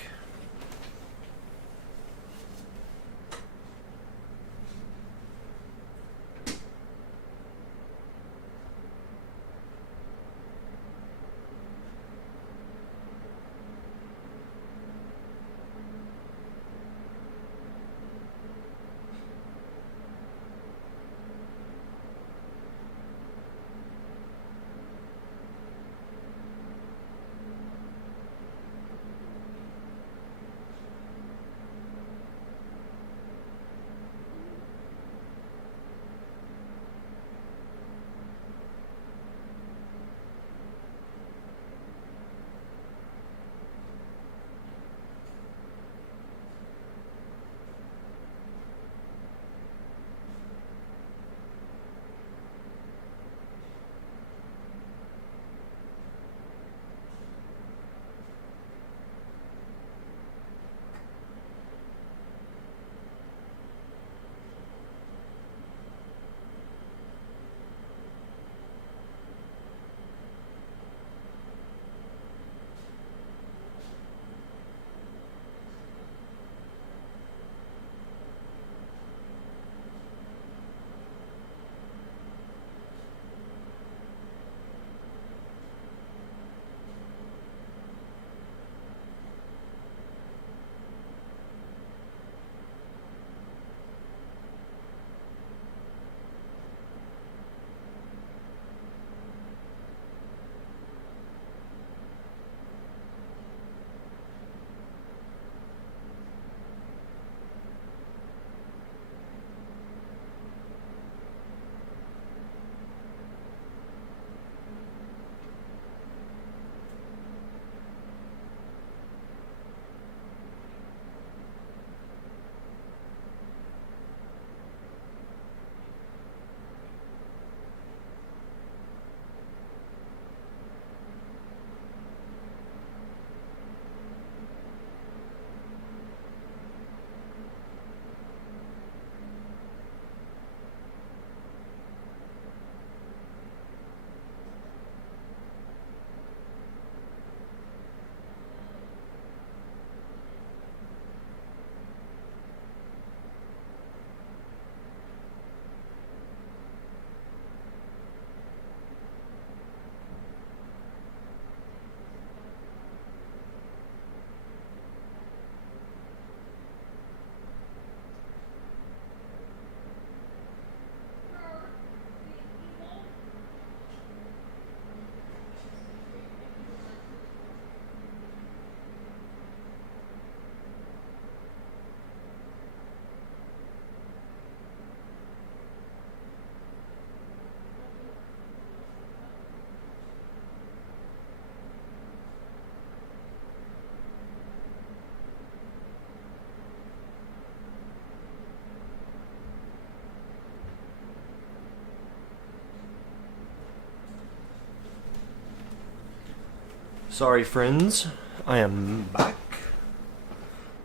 Sorry, friends. I am back.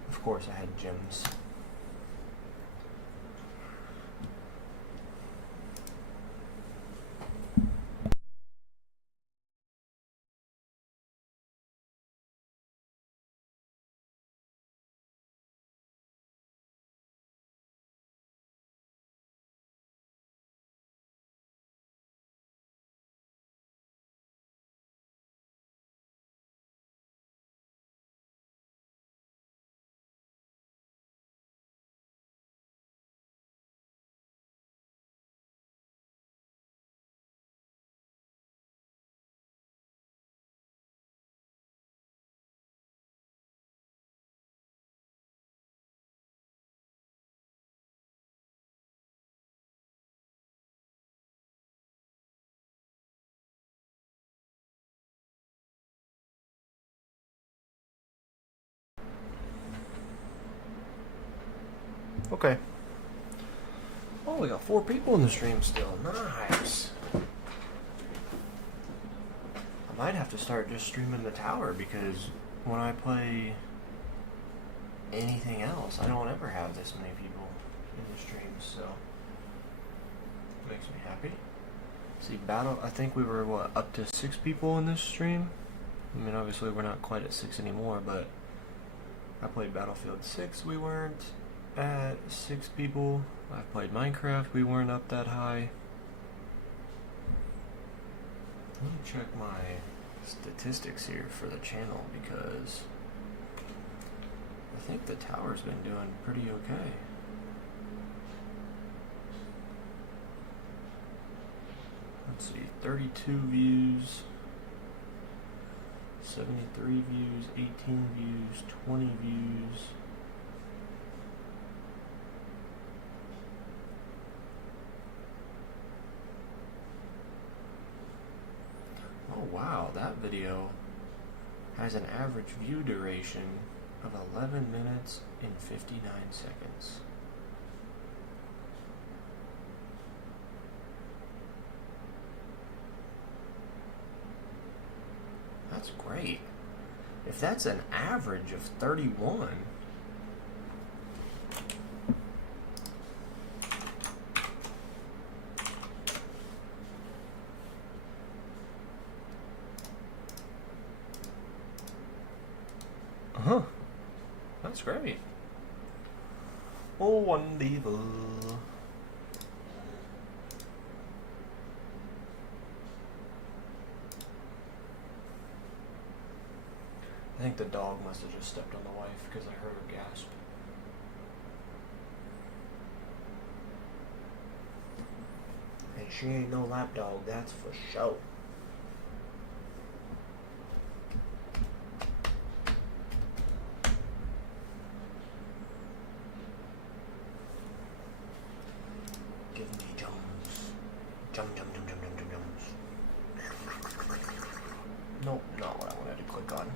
Of course, I had gems. Okay. Oh, we got 4 people in the stream still. Nice. I might have to start just streaming the tower because when I play anything else, I don't ever have this many people in the streams, so makes me happy. See, battle, I think we were, what, up to 6 people in this stream? I mean, obviously we're not quite at 6 anymore, but I played Battlefield 6, we weren't at 6 people. I played Minecraft, we weren't up that high. Let me check my statistics here for the channel because I think the tower's been doing pretty okay. Let's see, 32 views, 73 views, 18 views, 20 views. Oh wow, that video has an average view duration of 11 minutes and 59 seconds. That's great. If that's an average of 31, that's great. Oh, wonderful. I think the dog must have just stepped on the wife because I heard her gasp. And she ain't no lap dog, that's for sure. Give me Jones. Jum jum jum jum jum jum jums. Nope, not what I wanted to click on.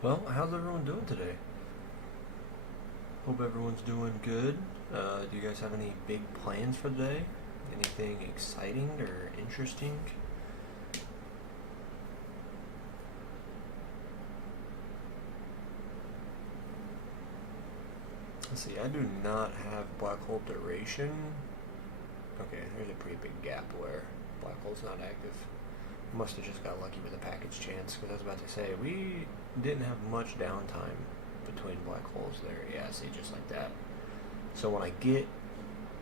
Well, how's everyone doing today? Hope everyone's doing good. Do you guys have any big plans for the day? Anything exciting or interesting? Let's see, I do not have black hole duration. Okay, there's a pretty big gap where black hole's not active. Must have just got lucky with the package chance, because I was about to say, we didn't have much downtime between black holes there. Yeah, see, just like that. So when I get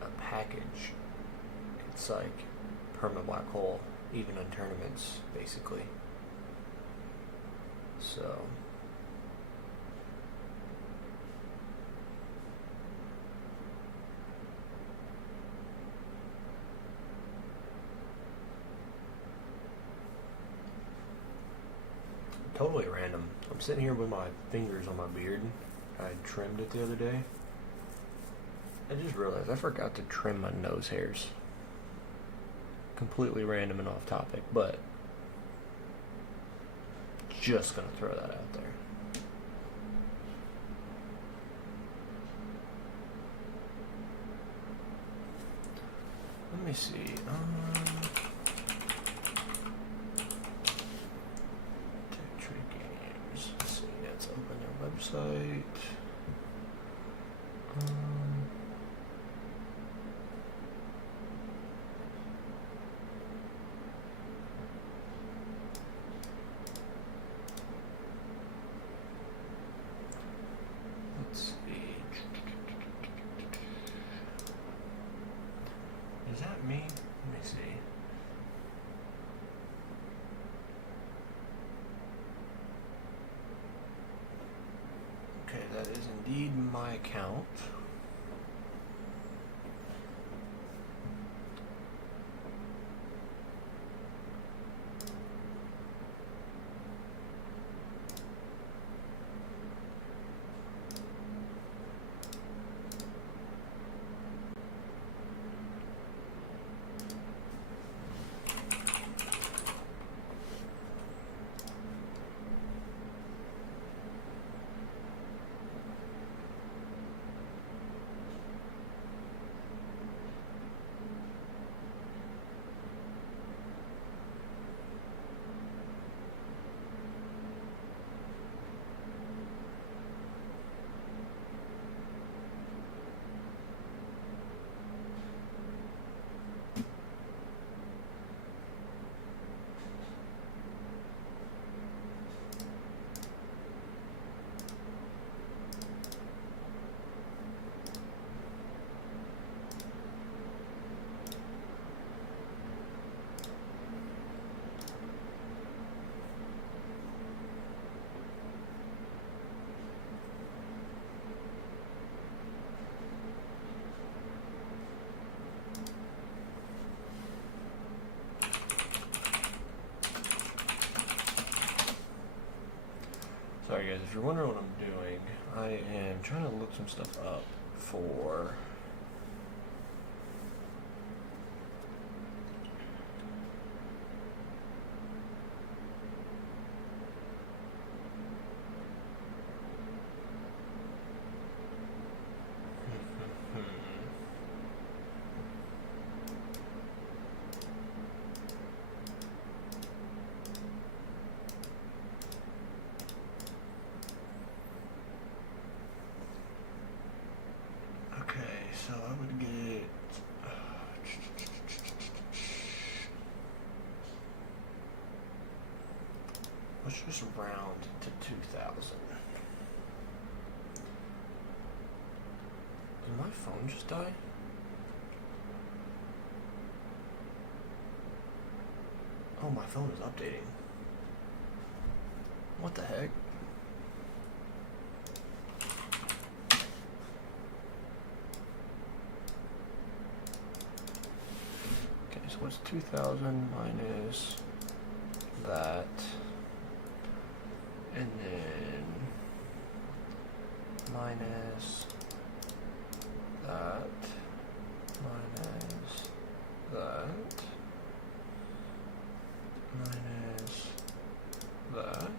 a package, it's like perma black hole, even in tournaments, basically. So totally random. I'm sitting here with my fingers on my beard. I trimmed it the other day. I just realized I forgot to trim my nose hairs. Completely random and off topic, but just gonna throw that out there. Let me see. Tech Tree Games. Let's see. Let's open their website. Let's see. Is that me? Let me see. Okay, that is indeed my account. Sorry guys, if you're wondering what I'm doing, I am trying to look some stuff up for so I would get let's just round to 2,000. Did my phone just die? Oh, my phone is updating. What the heck? So what's 2,000 minus that, and then minus that, minus that, minus that.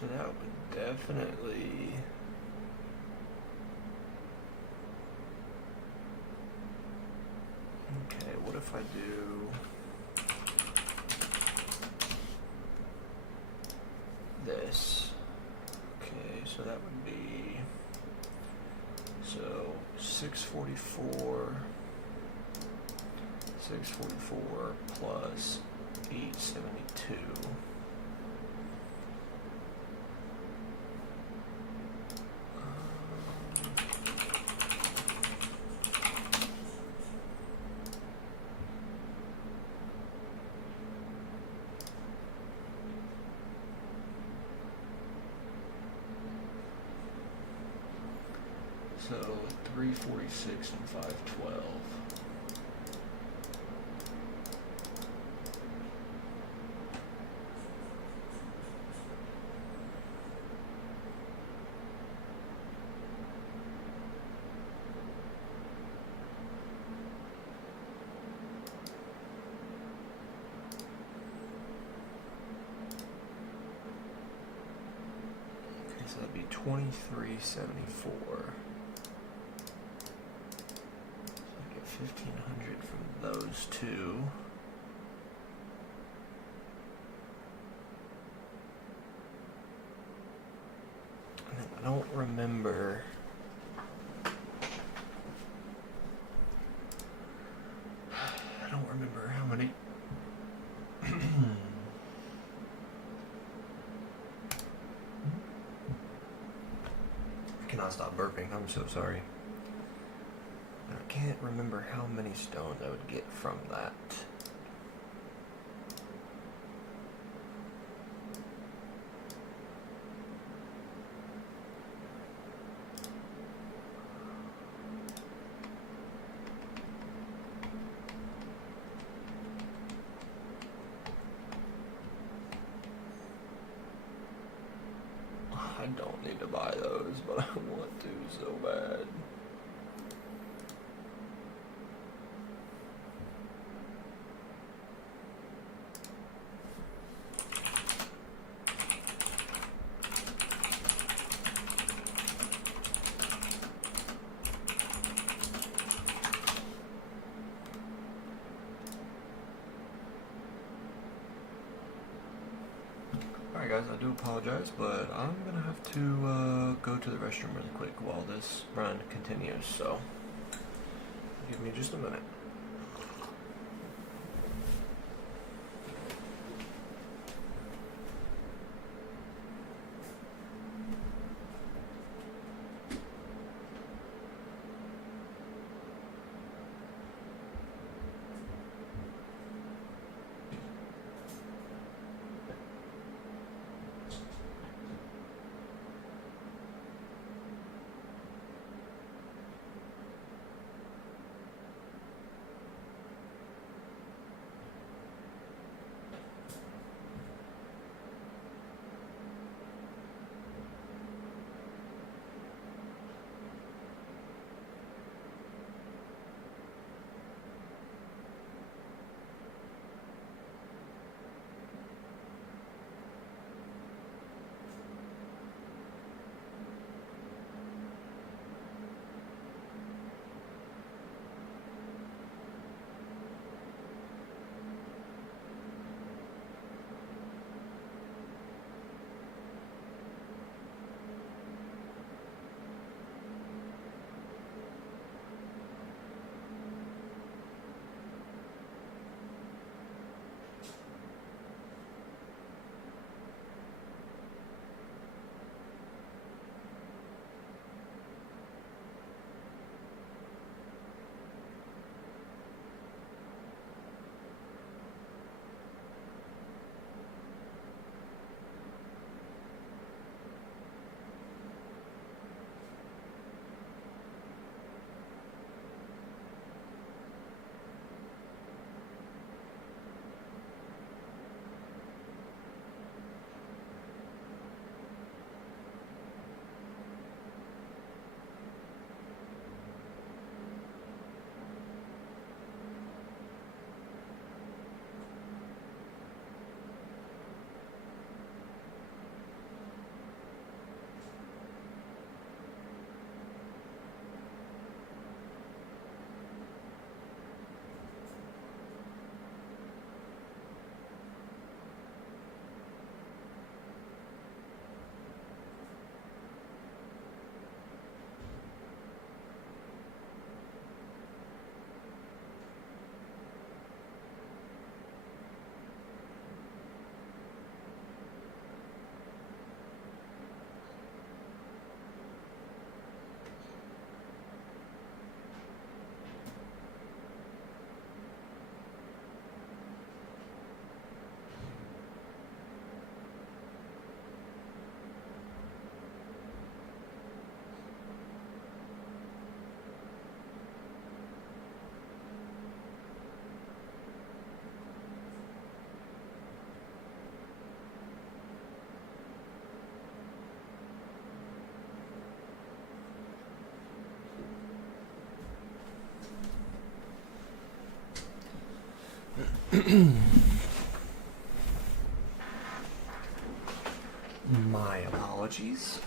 So that would definitely okay, what if I do this? Okay, so that would be 644 plus 872. So 346 and 512. Okay, so that'd be 2374. 1500 from those two. And then I don't remember. I don't remember how many. I cannot stop burping. I'm so sorry. I can't remember how many stones I would get from that. I don't need to buy those, but I want to so bad. Alright guys, I do apologize, but I'm gonna have to go to the restroom really quick while this run continues, so give me just a minute. My apologies.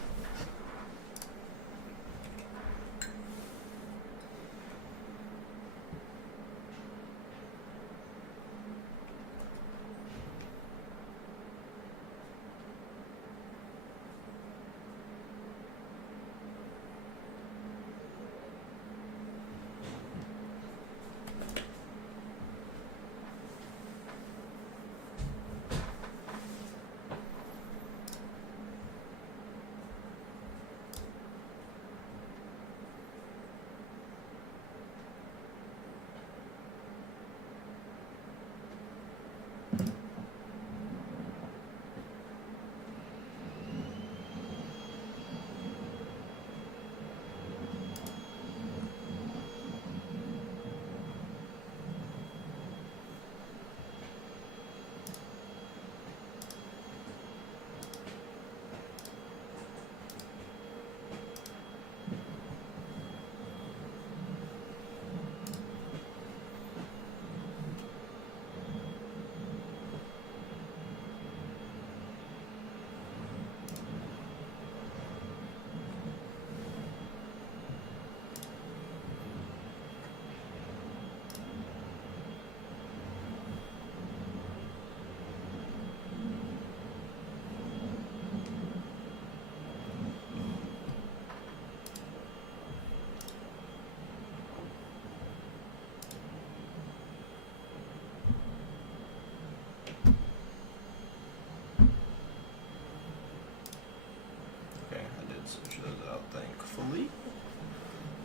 Okay, I did switch those out, thankfully.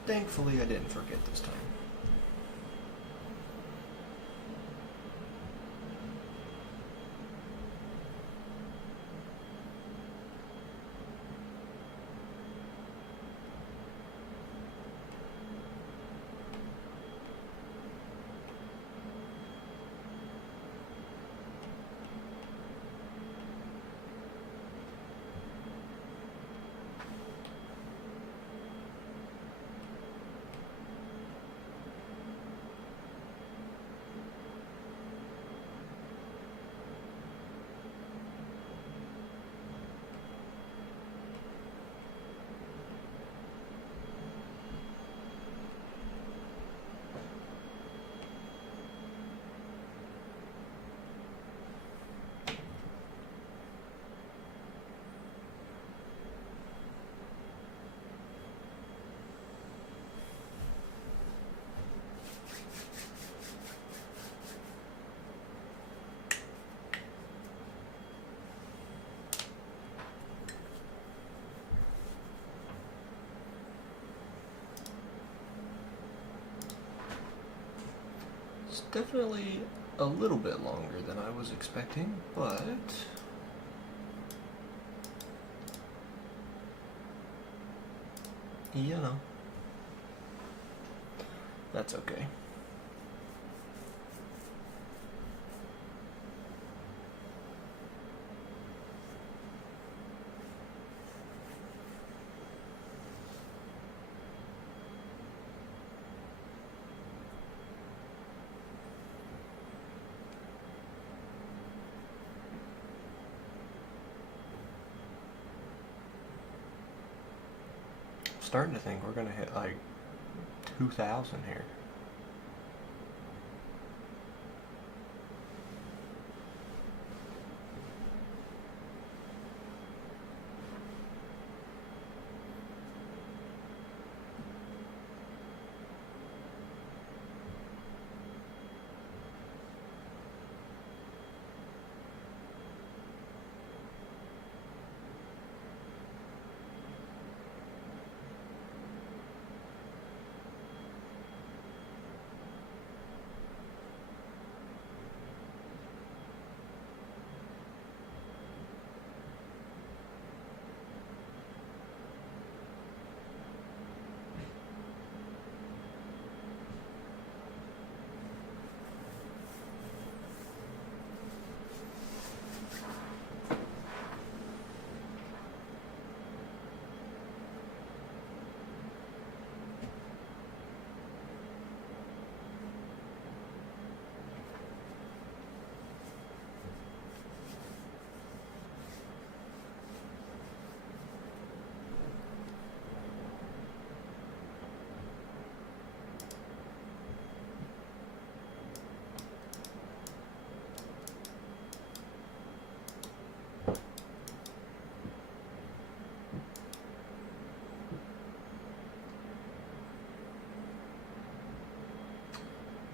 Thankfully, I didn't forget this time. It's definitely a little bit longer than I was expecting, but you know, that's okay. Starting to think we're gonna hit like 2,000 here.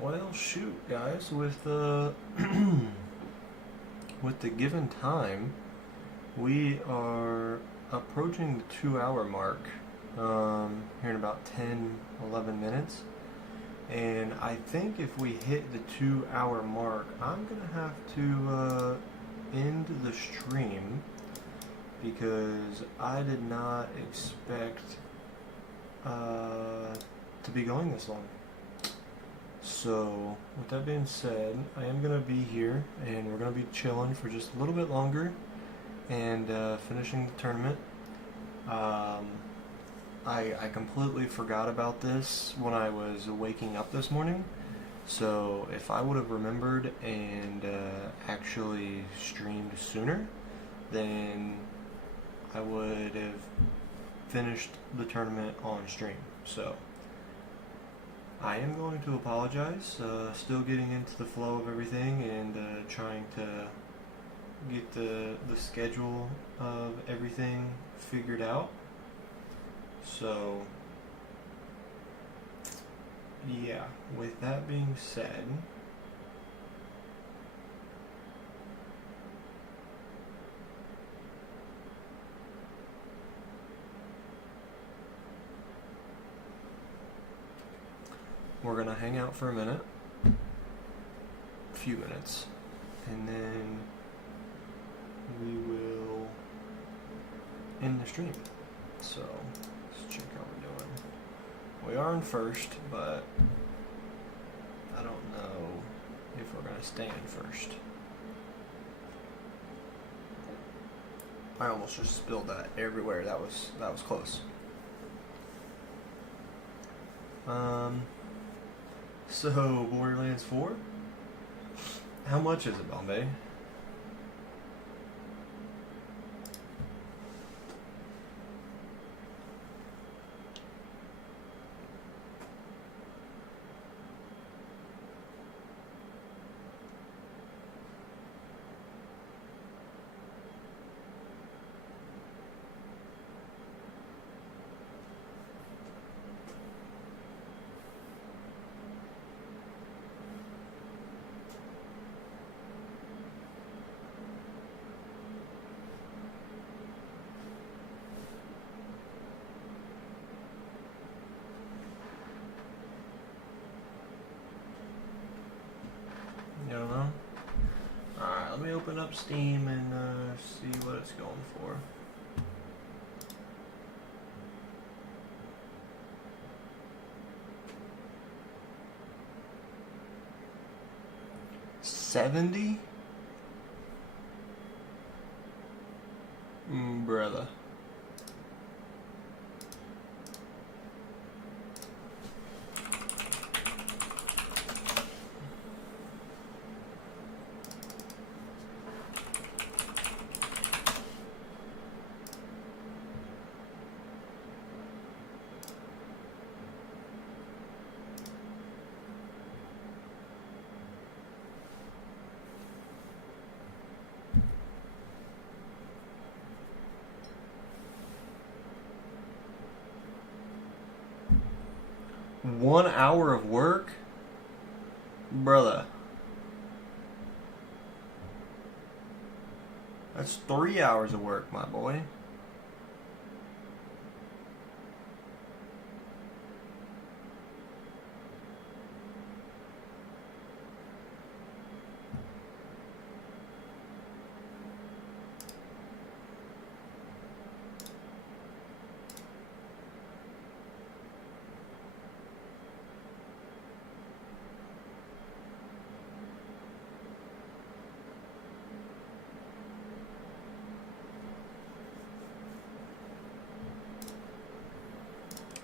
Well, shoot, guys, with the with the given time, we are approaching the 2 hour mark here in about 10, 11 minutes. And I think if we hit the 2 hour mark, I'm going to have to end the stream because I did not expect to be going this long. So, with that being said, I am going to be here and we're going to be chilling for just a little bit longer and finishing the tournament. I completely forgot about this when I was waking up this morning. So if I would have remembered and actually streamed sooner, then I would have finished the tournament on stream. So I am going to apologize. Still getting into the flow of everything and trying to get the schedule of everything figured out. So, yeah, with that being said, we're going to hang out for a few minutes, and then we will end the stream. So, let's check how we're doing. We are in first, but I don't know if we're going to stay in first. I almost just spilled that everywhere. That was close. So Borderlands 4. How much is it, Bombay? You don't know? Alright, let me open up Steam and see what it's going for. $70? Brother. One hour of work? Brother. That's 3 hours of work, my boy.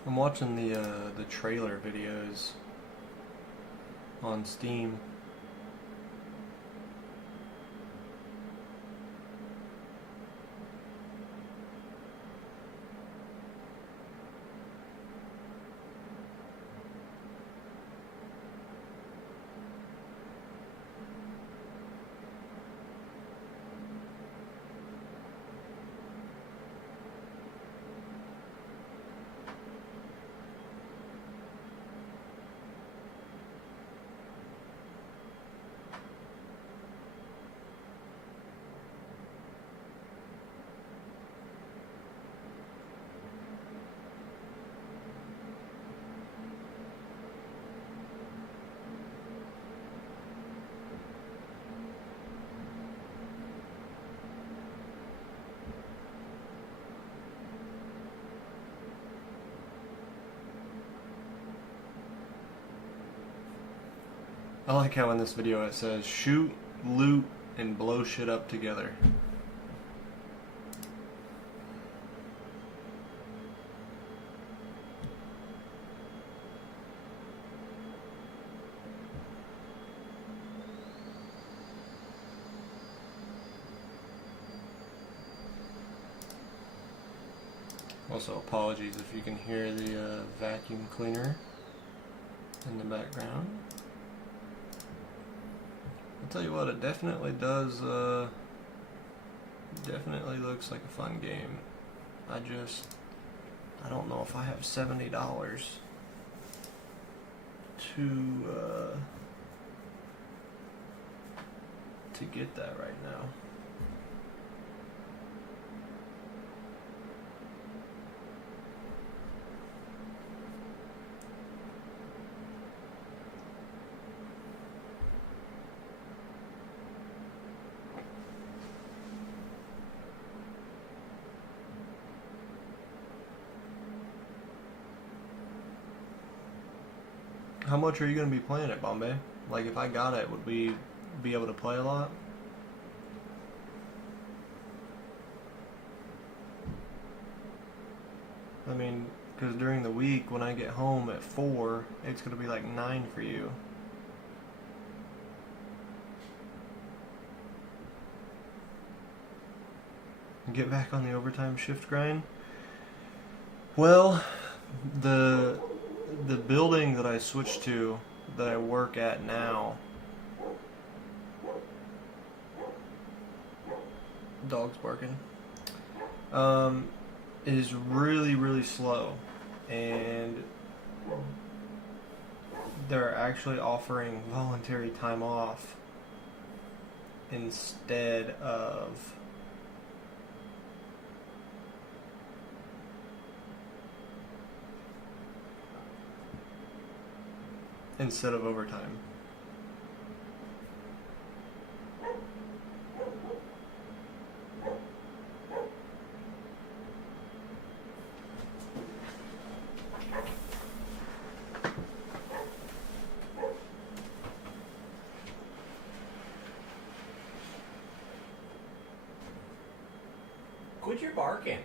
I'm watching the trailer videos on Steam. I like how in this video it says shoot, loot, and blow shit up together. Also, apologies if you can hear the vacuum cleaner in the background. I'll tell you what, it definitely does, definitely looks like a fun game. I don't know if I have $70 to get that right now. How much are you going to be playing it, Bombay? Like, if I got it, would we be able to play a lot? I mean, because during the week, when I get home at 4, it's going to be like 9 for you. Get back on the overtime shift grind? Well, the building that I switched to, that I work at now, dog's barking, is really, really slow, and they're actually offering voluntary time off instead of overtime. Quit your barking.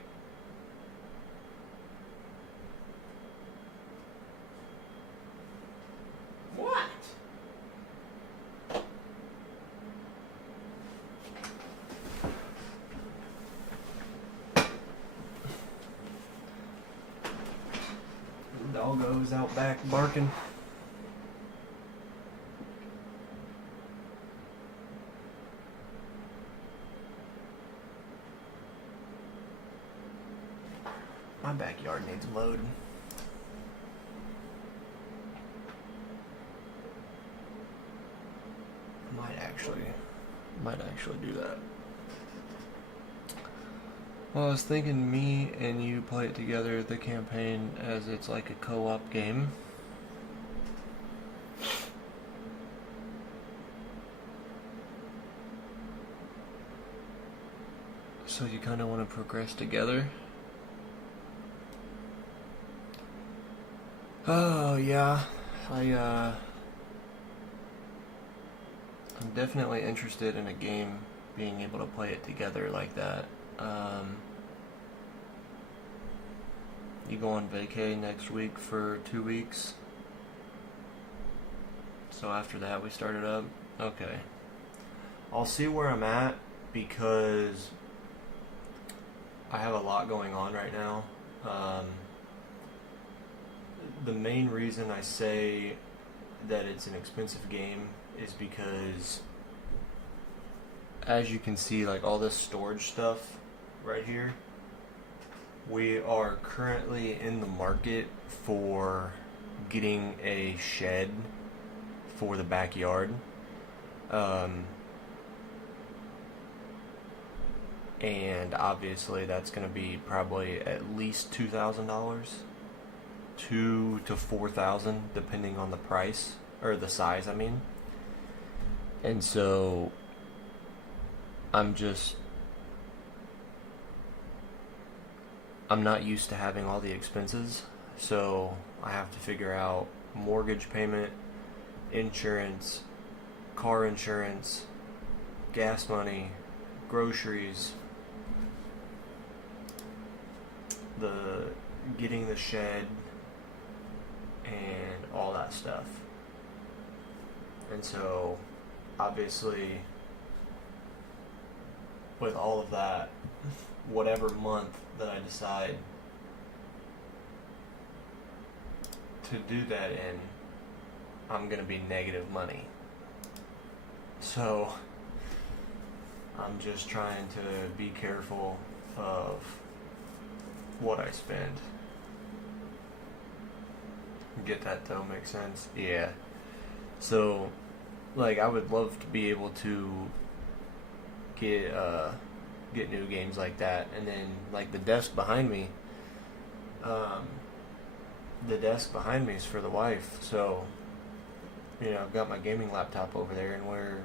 What? Doggo's out back barking. My backyard needs mowed. Might actually do that. Well, I was thinking me and you play it together, the campaign, as it's like a co-op game. So you kind of want to progress together. Oh yeah, I'm definitely interested in a game being able to play it together like that. You go on vacay next week for 2 weeks. So after that we start it up. Okay. I'll see where I'm at because I have a lot going on right now. The main reason I say that it's an expensive game is because, as you can see, like all this storage stuff right here, we are currently in the market for getting a shed for the backyard. And obviously that's going to be probably at least $2,000, $2,000 to $4,000 depending on the price, or the size I mean. And so I'm not used to having all the expenses, so I have to figure out mortgage payment, insurance, car insurance, gas money, groceries, the getting the shed, and all that stuff. And so, obviously, with all of that, whatever month that I decide to do that in, I'm going to be negative money. So, I'm just trying to be careful of what I spend. Get that though? Make sense? Yeah. So, like, I would love to be able to get new games like that, and then like the desk behind me. The desk behind me is for the wife, so I've got my gaming laptop over there, and we're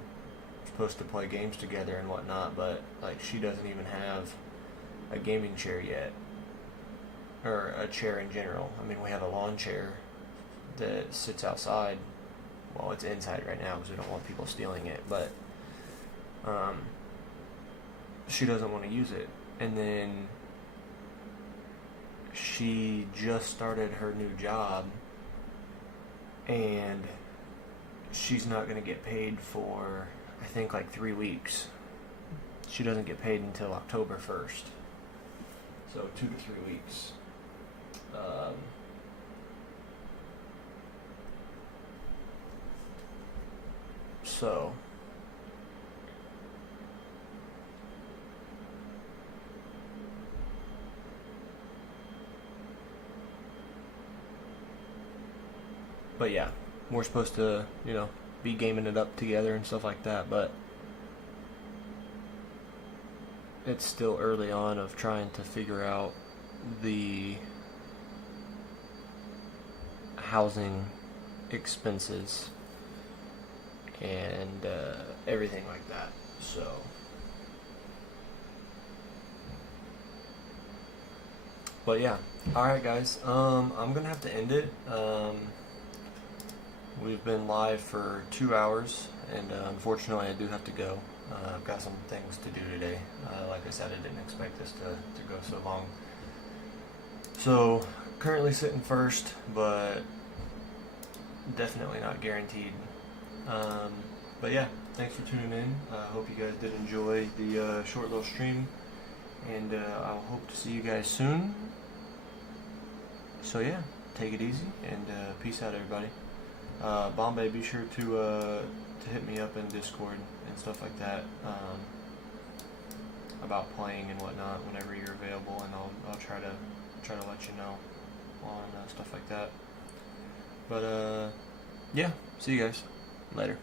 supposed to play games together and whatnot. But like, she doesn't even have a gaming chair yet, or a chair in general. I mean, we have a lawn chair that sits outside. Well, it's inside right now because we don't want people stealing it, but she doesn't want to use it. And then she just started her new job, and she's not going to get paid for, I think, like 3 weeks. She doesn't get paid until October 1st. So 2 to 3 weeks. So but yeah, we're supposed to, be gaming it up together and stuff like that, but it's still early on of trying to figure out the housing expenses and everything like that. So but yeah, alright guys, I'm gonna have to end it. We've been live for 2 hours, and unfortunately I do have to go. I've got some things to do today. Like I said, I didn't expect this to go so long. So, currently sitting first, but definitely not guaranteed. But yeah, thanks for tuning in. I hope you guys did enjoy the short little stream, and I'll hope to see you guys soon. So yeah, take it easy, and peace out, everybody. Bombay, be sure to hit me up in Discord and stuff like that, about playing and whatnot whenever you're available, and I'll try to let you know on stuff like that. But yeah, see you guys later.